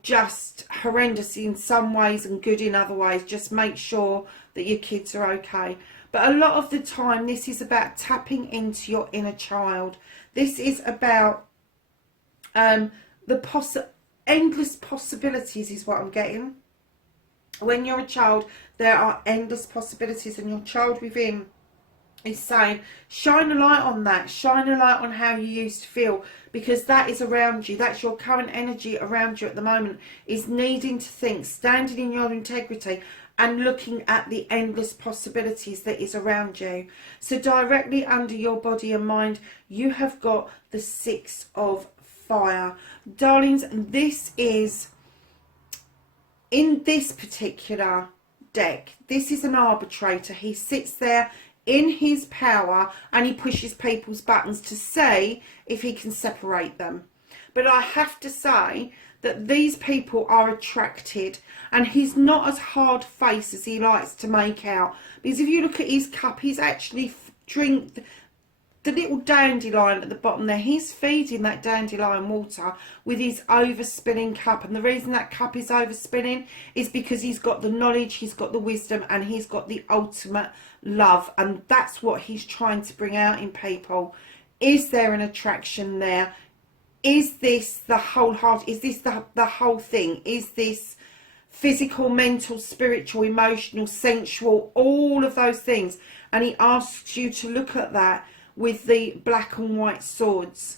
just horrendous in some ways and good in other ways. Just make sure that your kids are okay. But a lot of the time, this is about tapping into your inner child. This is about endless possibilities is what I'm getting. When you're a child, there are endless possibilities, and your child within is saying, shine a light on that, shine a light on how you used to feel, because that is around you. That's your current energy around you at the moment, is needing to think, standing in your integrity and looking at the endless possibilities that is around you. So directly under your body and mind, you have got the 6 of Fire. Darlings, this is, in this particular deck, this is an arbitrator. He sits there in his power, and he pushes people's buttons to see if he can separate them. But I have to say that these people are attracted, and he's not as hard-faced as he likes to make out. Because if you look at his cup, he's actually drink the little dandelion at the bottom there. He's feeding that dandelion water with his overspinning cup. And the reason that cup is overspinning is because he's got the knowledge, he's got the wisdom, and he's got the ultimate love. And that's what he's trying to bring out in people. Is there an attraction there? Is this the whole heart? Is this the whole thing? Is this physical, mental, spiritual, emotional, sensual, all of those things? And he asks you to look at that with the black and white swords.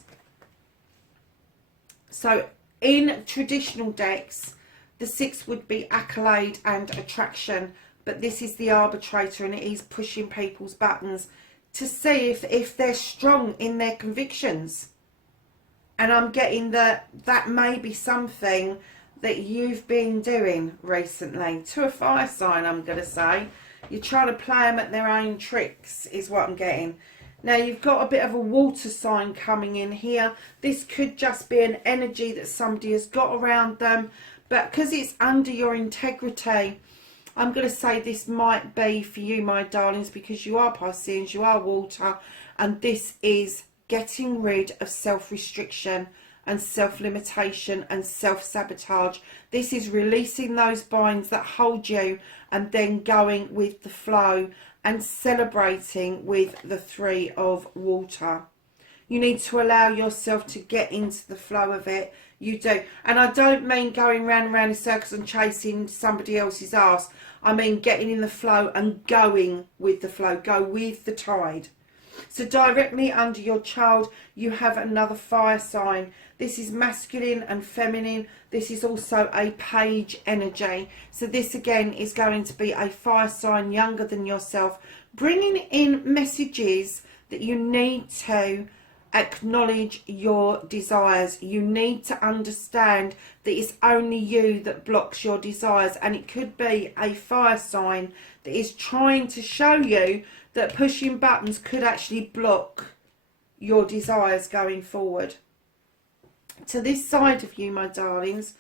So in traditional decks, the 6 would be accolade and attraction, but this is the arbitrator, and it is pushing people's buttons to see if they're strong in their convictions. And I'm getting that may be something that you've been doing recently. To a fire sign, I'm going to say. You're trying to play them at their own tricks, is what I'm getting. Now, you've got a bit of a water sign coming in here. This could just be an energy that somebody has got around them. But because it's under your integrity, I'm going to say this might be for you, my darlings, because you are Pisces, you are water. And this is getting rid of self-restriction and self-limitation and self-sabotage. This is releasing those binds that hold you and then going with the flow and celebrating with the 3 of water. You need to allow yourself to get into the flow of it. You do. And I don't mean going round and round in circles and chasing somebody else's ass. I mean getting in the flow and going with the flow. Go with the tide. So directly under your child, you have another fire sign. This is masculine and feminine. This is also a page energy. So this again is going to be a fire sign younger than yourself, bringing in messages that you need to acknowledge your desires. You need to understand that it's only you that blocks your desires, and it could be a fire sign that is trying to show you that pushing buttons could actually block your desires going forward. To this side of you, my darlings,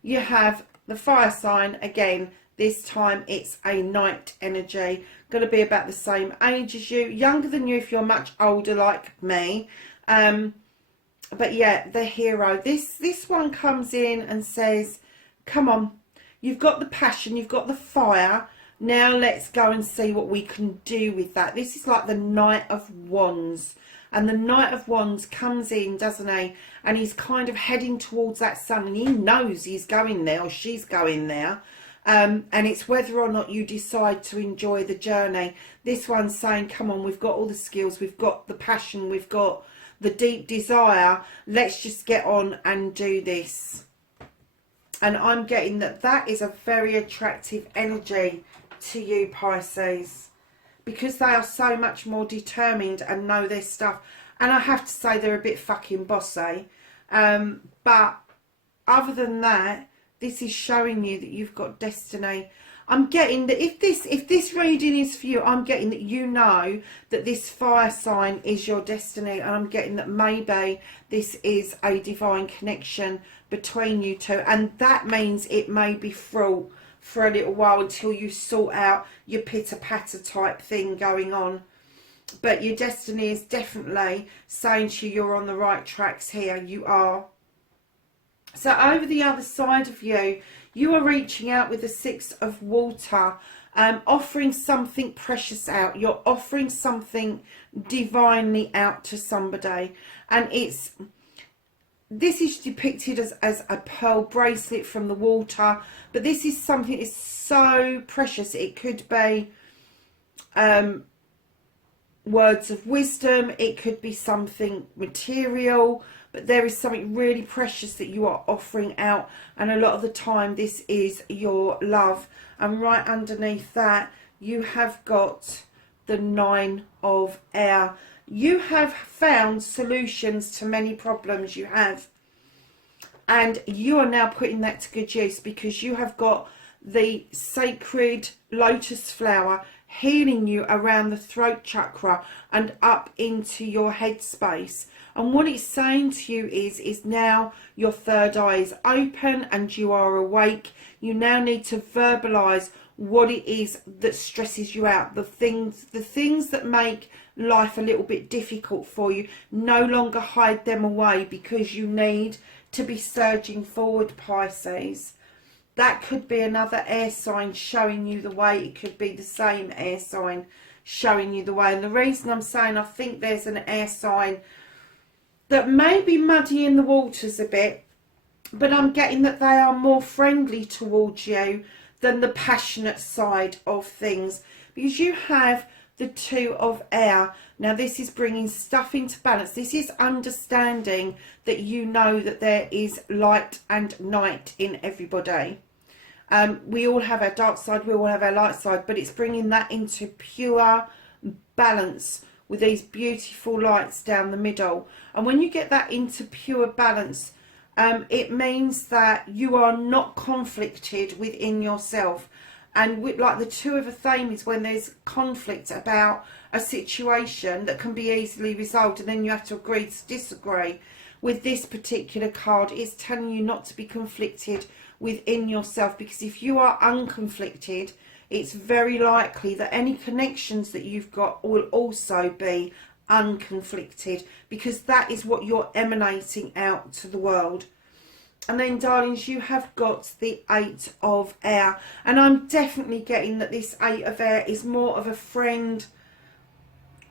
you have the fire sign again. This time it's a knight energy, going to be about the same age as you, younger than you if you're much older like me. But yeah, the hero. This one comes in and says, come on, you've got the passion, you've got the fire. Now let's go and see what we can do with that. This is like the Knight of Wands. And the Knight of Wands comes in, doesn't he? And he's kind of heading towards that sun. And he knows he's going there, or she's going there. And it's whether or not you decide to enjoy the journey. This one's saying, come on, we've got all the skills. We've got the passion. We've got the deep desire. Let's just get on and do this. And I'm getting that is a very attractive energy to you, Pisces, because they are so much more determined and know their stuff. And I have to say they're a bit fucking bossy, but other than that, this is showing you that you've got destiny. I'm getting that if this reading is for you, I'm getting that you know that this fire sign is your destiny, and I'm getting that maybe this is a divine connection between you two, and that means it may be fraught for a little while until you sort out your pitter-patter type thing going on. But your destiny is definitely saying to you, you're on the right tracks here. You are. So over the other side of you, you are reaching out with the 6 of water, offering something precious out. You're offering something divinely out to somebody. And this is depicted as a pearl bracelet from the water, but this is something that is so precious. It could be words of wisdom, it could be something material, but there is something really precious that you are offering out, and a lot of the time this is your love. And right underneath that, you have got the 9 of air. You have found solutions to many problems you have, and you are now putting that to good use, because you have got the sacred lotus flower healing you around the throat chakra and up into your head space. And what it's saying to you is now your third eye is open and you are awake. You now need to verbalize what it is that stresses you out, the things that make life a little bit difficult for you. No longer hide them away, because you need to be surging forward, Pisces. That could be another air sign showing you the way. It could be the same air sign showing you the way. And the reason I'm saying I think there's an air sign that may be muddying the waters a bit, but I'm getting that they are more friendly towards you than the passionate side of things, because you have the Two of Air. Now this is bringing stuff into balance. This is understanding that you know that there is light and night in everybody. We all have our dark side, we all have our light side, but it's bringing that into pure balance with these beautiful lights down the middle. And when you get that into pure balance, it means that you are not conflicted within yourself. And with, like the Two of Athame, when there's conflict about a situation that can be easily resolved, and then you have to agree to disagree. With this particular card, it's telling you not to be conflicted within yourself, because if you are unconflicted, it's very likely that any connections that you've got will also be unconflicted, because that is what you're emanating out to the world. And then, darlings, you have got the Eight of Air. And I'm definitely getting that this Eight of Air is more of a friend.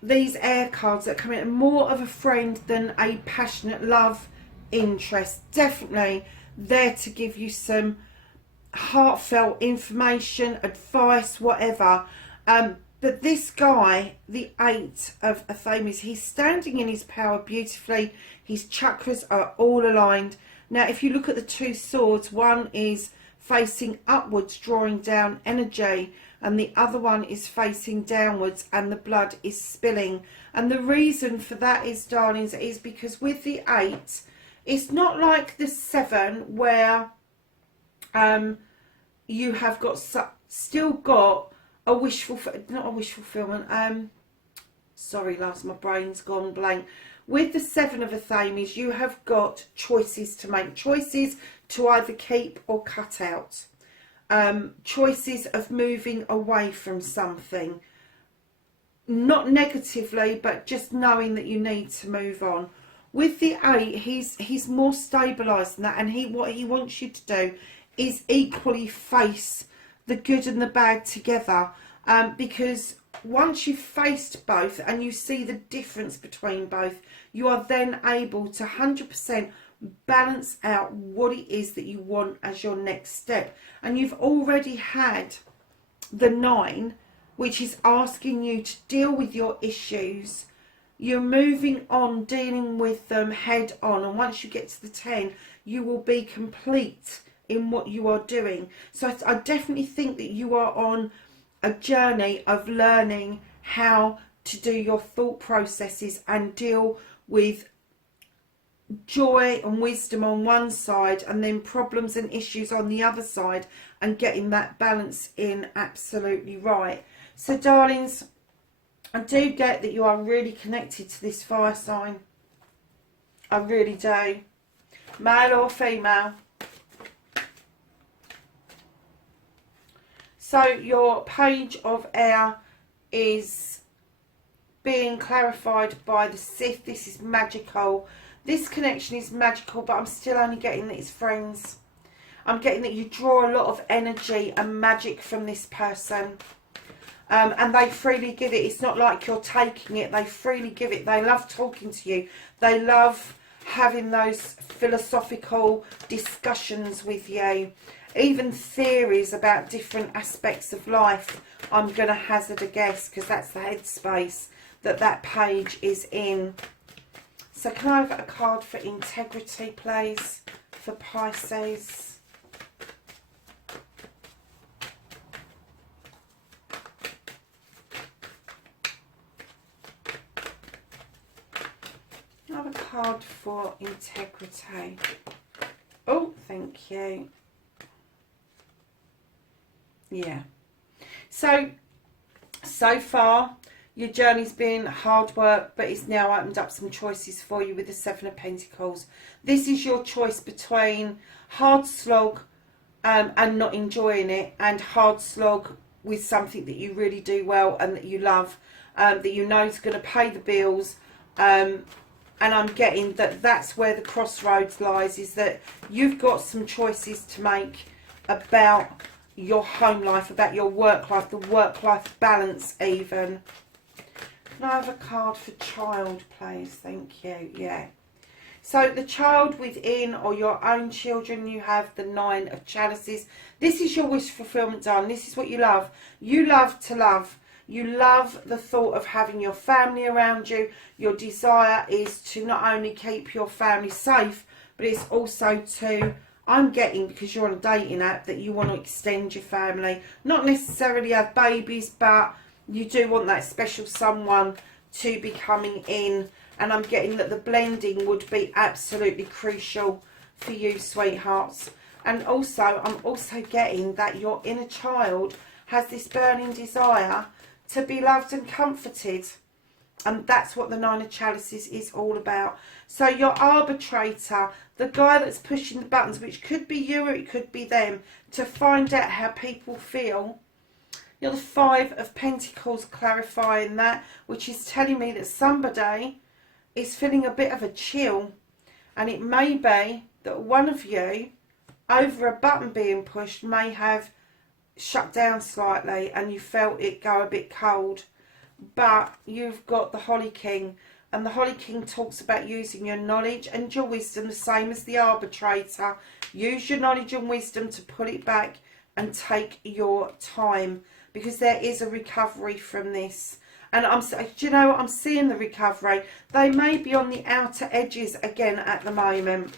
These air cards that come in are more of a friend than a passionate love interest. Definitely there to give you some heartfelt information, advice, whatever. But this guy, the Eight of Athame, he's standing in his power beautifully. His chakras are all aligned. Now, if you look at the two swords, one is facing upwards, drawing down energy, and the other one is facing downwards, and the blood is spilling. And the reason for that is, darlings, is because with the Eight, it's not like the Seven where you have got still got a not a wish fulfillment. Sorry, lads, my brain's gone blank. With the Seven of Athame, you have got choices to make, choices to either keep or cut out, choices of moving away from something, not negatively, but just knowing that you need to move on. With the Eight, he's more stabilised than that, and what he wants you to do is equally face the good and the bad together, because once you've faced both and you see the difference between both, you are then able to 100% balance out what it is that you want as your next step. And you've already had the Nine, which is asking you to deal with your issues. You're moving on, dealing with them head on, and once you get to the 10, you will be complete in what you are doing. So I definitely think that you are on a journey of learning how to do your thought processes and deal with joy and wisdom on one side, and then problems and issues on the other side, and getting that balance in absolutely right. So, darlings, I do get that you are really connected to this fire sign. I really do. Male or female. So your Page of Air is being clarified by the Sith. This is magical. This connection is magical, but I'm still only getting that it's friends. I'm getting that you draw a lot of energy and magic from this person. And they freely give it. It's not like you're taking it. They freely give it. They love talking to you. They love having those philosophical discussions with you. Even theories about different aspects of life, I'm going to hazard a guess, because that's the headspace that page is in. So can I have a card for integrity, please, for Pisces? I have a card for integrity. Oh, thank you. Yeah. So So far, your journey's been hard work, but it's now opened up some choices for you with the Seven of Pentacles. This is your choice between hard slog and not enjoying it, and hard slog with something that you really do well and that you love, that you know is going to pay the bills. And I'm getting that that's where the crossroads lies, is that you've got some choices to make about your home life, about your work life, the work-life balance even. Can I have a card for child, please? Thank you. Yeah. So the child within, or your own children, you have the Nine of Chalices. This is your wish fulfillment, darling. This is what you love. You love to love. You love the thought of having your family around you. Your desire is to not only keep your family safe, but it's also to, I'm getting, because you're on a dating app, that you want to extend your family. Not necessarily have babies, but you do want that special someone to be coming in. And I'm getting that the blending would be absolutely crucial for you, sweethearts. And also, I'm also getting that your inner child has this burning desire to be loved and comforted. And that's what the Nine of Chalices is all about. So your arbitrator, the guy that's pushing the buttons, which could be you or it could be them, to find out how people feel. You're the Five of Pentacles, clarifying that, which is telling me that somebody is feeling a bit of a chill, and it may be that one of you, over a button being pushed, may have shut down slightly and you felt it go a bit cold. But you've got the Holly King, and the Holly King talks about using your knowledge and your wisdom, the same as the arbitrator. Use your knowledge and wisdom to put it back and take your time, because there is a recovery from this. And do you know what? I'm seeing the recovery. They may be on the outer edges again at the moment,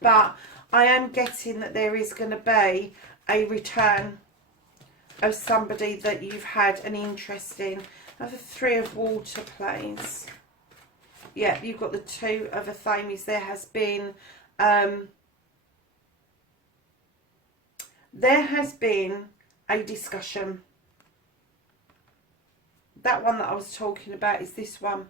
but I am getting that there is going to be a return of somebody that you've had an interest in. Have the Three of Water, please. Yeah, you've got the Two of Athames. There has been a discussion. That one that I was talking about is this one.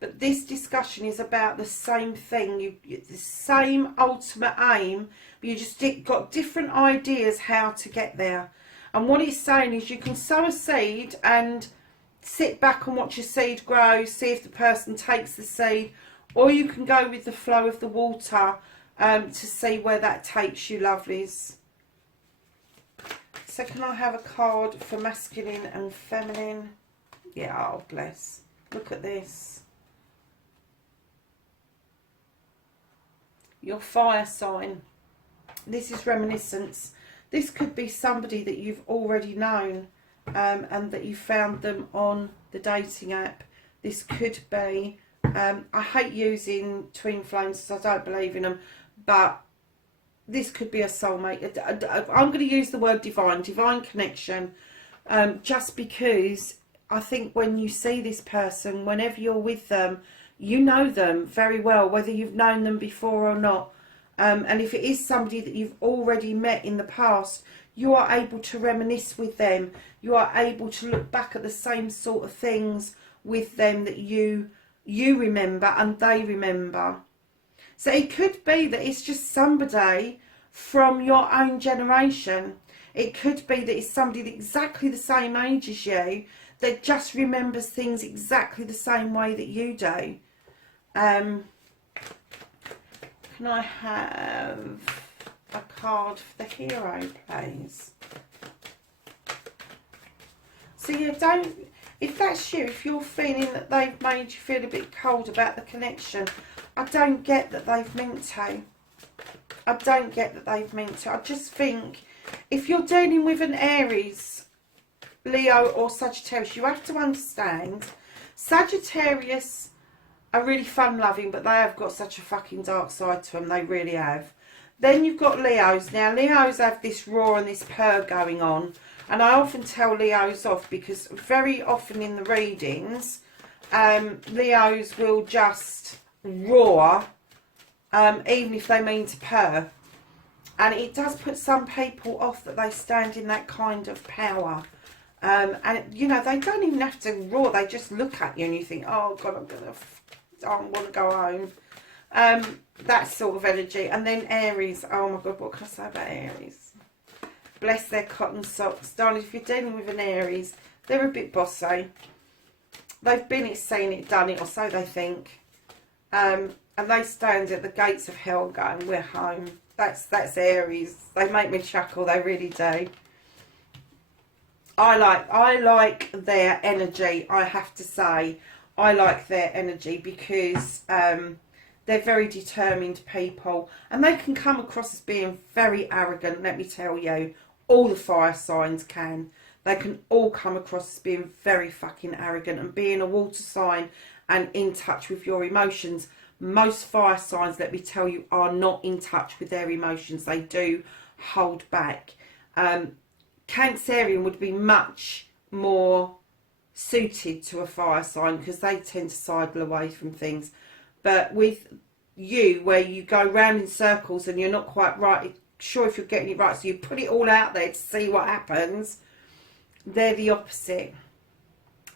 But this discussion is about the same thing. The same ultimate aim, but you just got different ideas how to get there. And what it's saying is you can sow a seed and sit back and watch your seed grow, see if the person takes the seed, or you can go with the flow of the water to see where that takes you, lovelies. So can I have a card for masculine and feminine? Yeah, oh bless. Look at this. Your fire sign. This is reminiscence. This could be somebody that you've already known and that you found them on the dating app. This could be, I hate using twin flames because I don't believe in them, but this could be a soulmate. I'm going to use the word divine connection, just because I think when you see this person, whenever you're with them, you know them very well, whether you've known them before or not. And if it is somebody that you've already met in the past, you are able to reminisce with them. You are able to look back at the same sort of things with them that you remember and they remember. So it could be that it's just somebody from your own generation. It could be that it's somebody that's exactly the same age as you, that just remembers things exactly the same way that you do. Can I have a card for the hero, please? So yeah, if that's you, if you're feeling that they've made you feel a bit cold about the connection, I don't get that they've meant to. I don't get that they've meant to. I just think if you're dealing with an Aries, Leo or Sagittarius, you have to understand Sagittarius are really fun loving, but they have got such a fucking dark side to them. They really have. Then you've got Leos. Now Leos have this roar and this purr going on, and I often tell Leos off because very often in the readings Leos will just roar even if they mean to purr, and it does put some people off that they stand in that kind of power. And you know, they don't even have to roar, they just look at you and you think, oh god, I want to go home. That sort of energy. And then Aries, oh my god, what can I say about Aries? Bless their cotton socks. Darling, if you're dealing with an Aries, they're a bit bossy. They've been it, seen it, done it, or so they think. And they stand at the gates of hell going, we're home. That's Aries. They make me chuckle, they really do. I like their energy, I have to say. I like their energy because they're very determined people. And they can come across as being very arrogant, let me tell you. All the fire signs can. They can all come across as being very fucking arrogant. And being a water sign and in touch with your emotions. Most fire signs, let me tell you, are not in touch with their emotions. They do hold back. Cancerian would be much more suited to a fire sign because they tend to sidle away from things. But with you, where you go round in circles and you're not quite sure if you're getting it right, so you put it all out there to see what happens, they're the opposite.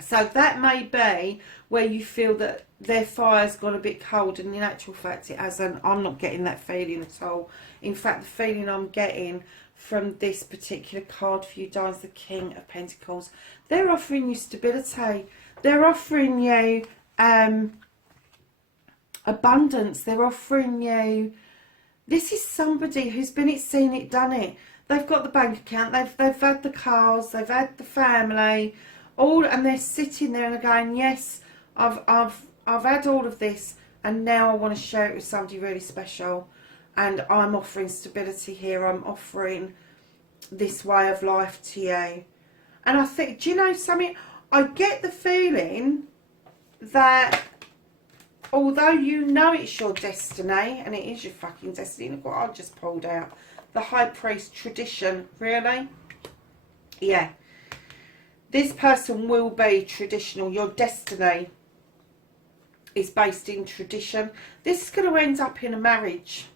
So that may be where you feel that their fire's gone a bit cold, and in actual fact it hasn't. I'm not getting that feeling at all. In fact, the feeling I'm getting from this particular card for you, darlings, the King of Pentacles, they're offering you stability. They're offering you abundance. They're offering you... This is somebody who's been it, seen it, done it. They've got the bank account. They've had the cars. They've had the family. All, and they're sitting there and they're going, yes, I've had all of this, and now I want to share it with somebody really special. And I'm offering stability here. I'm offering this way of life to you. And I think, do you know something? I get the feeling that although you know it's your destiny, and it is your fucking destiny, look what I just pulled out. The High Priest, tradition, really? Yeah. This person will be traditional. Your destiny is based in tradition. This is going to end up in a marriage.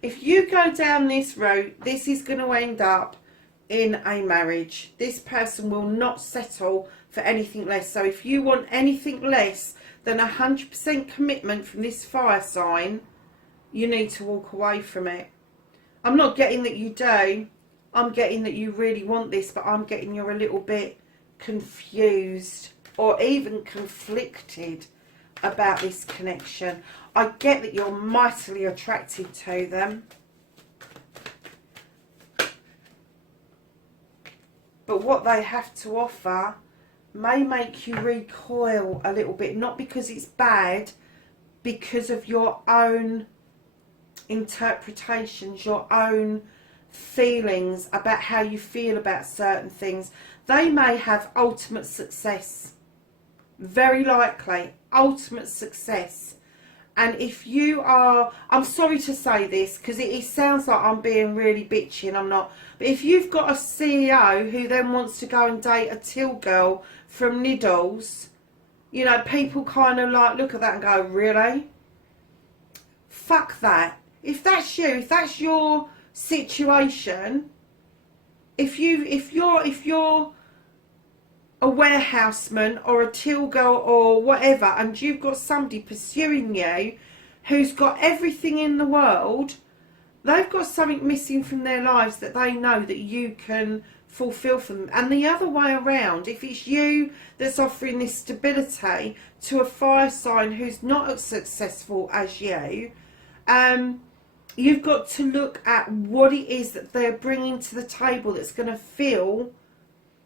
If you go down this route, this is going to end up in a marriage. This person will not settle for anything less. So if you want anything less than 100% commitment from this fire sign, you need to walk away from it. I'm not getting that you do. I'm getting that you really want this, but I'm getting you're a little bit confused or even conflicted about this connection. I get that you're mightily attracted to them, but what they have to offer may make you recoil a little bit, not because it's bad, because of your own interpretations, your own feelings about how you feel about certain things. They may have ultimate success, very likely ultimate success. And if you are, I'm sorry to say this because it sounds like I'm being really bitchy, and I'm not, but if you've got a CEO who then wants to go and date a till girl from Niddles, you know, people kind of like look at that and go, really? Fuck that. If that's you, if that's your situation, if you're a warehouseman or a till girl or whatever, and you've got somebody pursuing you who's got everything in the world, they've got something missing from their lives that they know that you can fulfill for them. And the other way around, if it's you that's offering this stability to a fire sign who's not as successful as you, you've got to look at what it is that they're bringing to the table that's going to fill,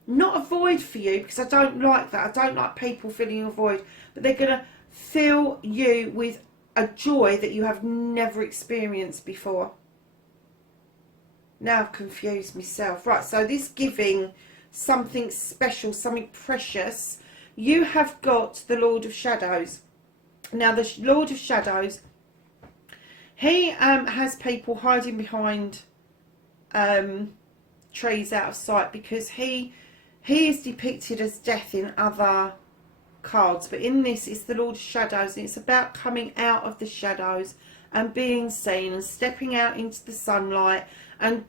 not a void for you, because I don't like that. I don't like people filling a void, but they're going to fill you with a joy that you have never experienced before. Now I've confused myself. Right, so this giving something special, something precious, you have got the Lord of Shadows. Now the Lord of Shadows, he has people hiding behind trees out of sight, because he is depicted as death in other cards, but in this it's the Lord of Shadows, and it's about coming out of the shadows and being seen and stepping out into the sunlight and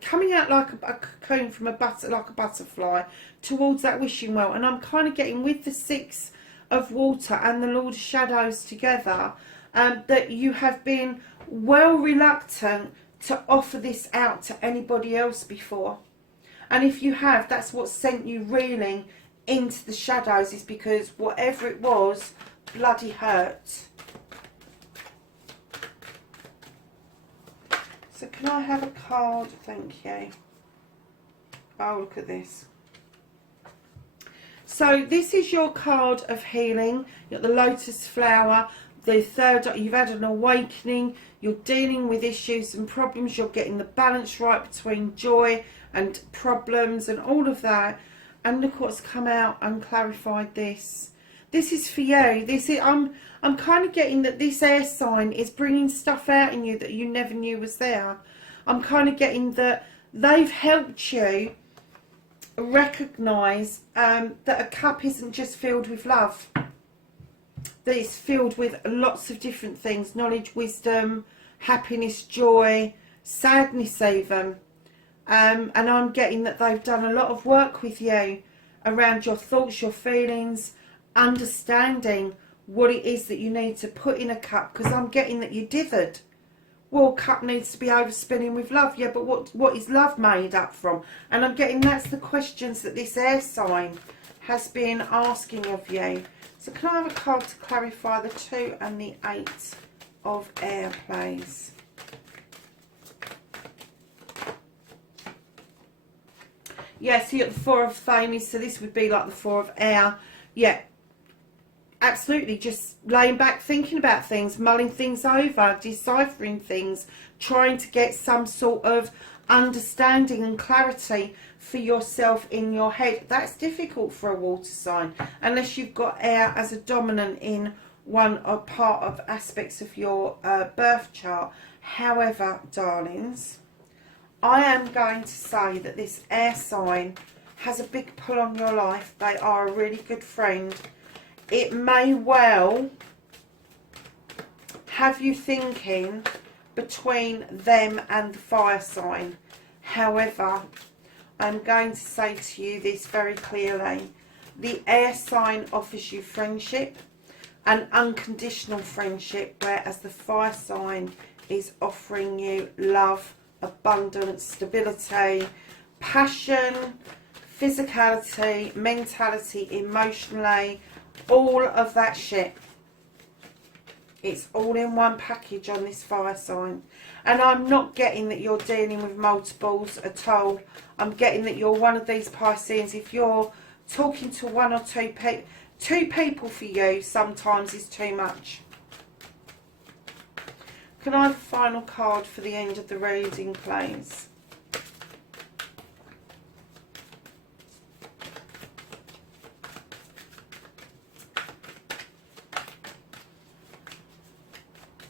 coming out like a cocoon from like a butterfly towards that wishing well. And I'm kind of getting with the Six of Water and the Lord of Shadows together, that you have been well reluctant to offer this out to anybody else before. And if you have, that's what sent you reeling into the shadows, is because whatever it was bloody hurt. So can I have a card? Thank you. Oh, look at this. So this is your card of healing. You've got the lotus flower. The third, you've had an awakening. You're dealing with issues and problems. You're getting the balance right between joy and problems and all of that. And look what's come out and clarified this. This is for you. I'm kind of getting that this air sign is bringing stuff out in you that you never knew was there. I'm kind of getting that they've helped you recognise that a cup isn't just filled with love. That it's filled with lots of different things. Knowledge, wisdom, happiness, joy, sadness even. And I'm getting that they've done a lot of work with you around your thoughts, your feelings, understanding what it is that you need to put in a cup. Because I'm getting that you dithered. Well, cup needs to be overspinning with love. Yeah, but what is love made up from? And I'm getting that's the questions that this air sign has been asking of you. So can I have a card to clarify the 2 and the 8 of air, please? Yeah, so you got the 4 of Thames, so this would be like the 4 of air. Yeah, absolutely. Just laying back, thinking about things, mulling things over, deciphering things, trying to get some sort of understanding and clarity for yourself in your head. That's difficult for a water sign, unless you've got air as a dominant in one or part of aspects of your birth chart. However, darlings, I am going to say that this air sign has a big pull on your life. They are a really good friend. It may well have you thinking between them and the fire sign. However, I'm going to say to you this very clearly. The air sign offers you friendship, an unconditional friendship, whereas the fire sign is offering you love, abundance, stability, passion, physicality, mentality, emotionally, all of that shit. It's all in one package on this fire sign. And I'm not getting that you're dealing with multiples at all. I'm getting that you're one of these Pisces. If you're talking to one or two people for you, sometimes is too much. Can I have a final card for the end of the reading, please?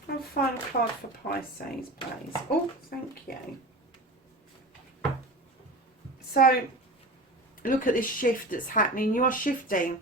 A final card for Pisces, please. Oh, thank you. So, look at this shift that's happening. You are shifting.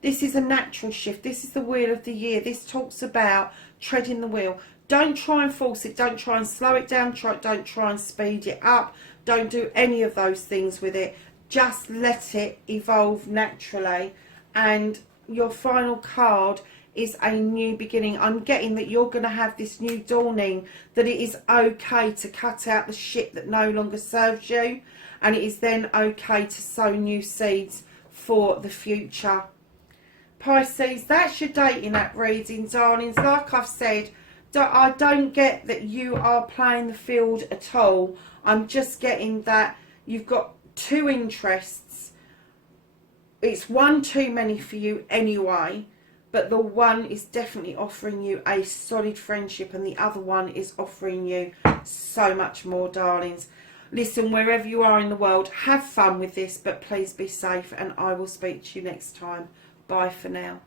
This is a natural shift. This is the wheel of the year. This talks about treading the wheel. Don't try and force it. Don't try and slow it down. Don't try and speed it up. Don't do any of those things with it. Just let it evolve naturally. And your final card is a new beginning. I'm getting that you're going to have this new dawning, that it is okay to cut out the shit that no longer serves you, and it is then okay to sow new seeds for the future. Pisces, that's your dating app reading, darlings. Like I've said, I don't get that you are playing the field at all. I'm just getting that you've got two interests. It's one too many for you anyway. But the one is definitely offering you a solid friendship, and the other one is offering you so much more, darlings. Listen, wherever you are in the world, have fun with this, but please be safe, and I will speak to you next time. Bye for now.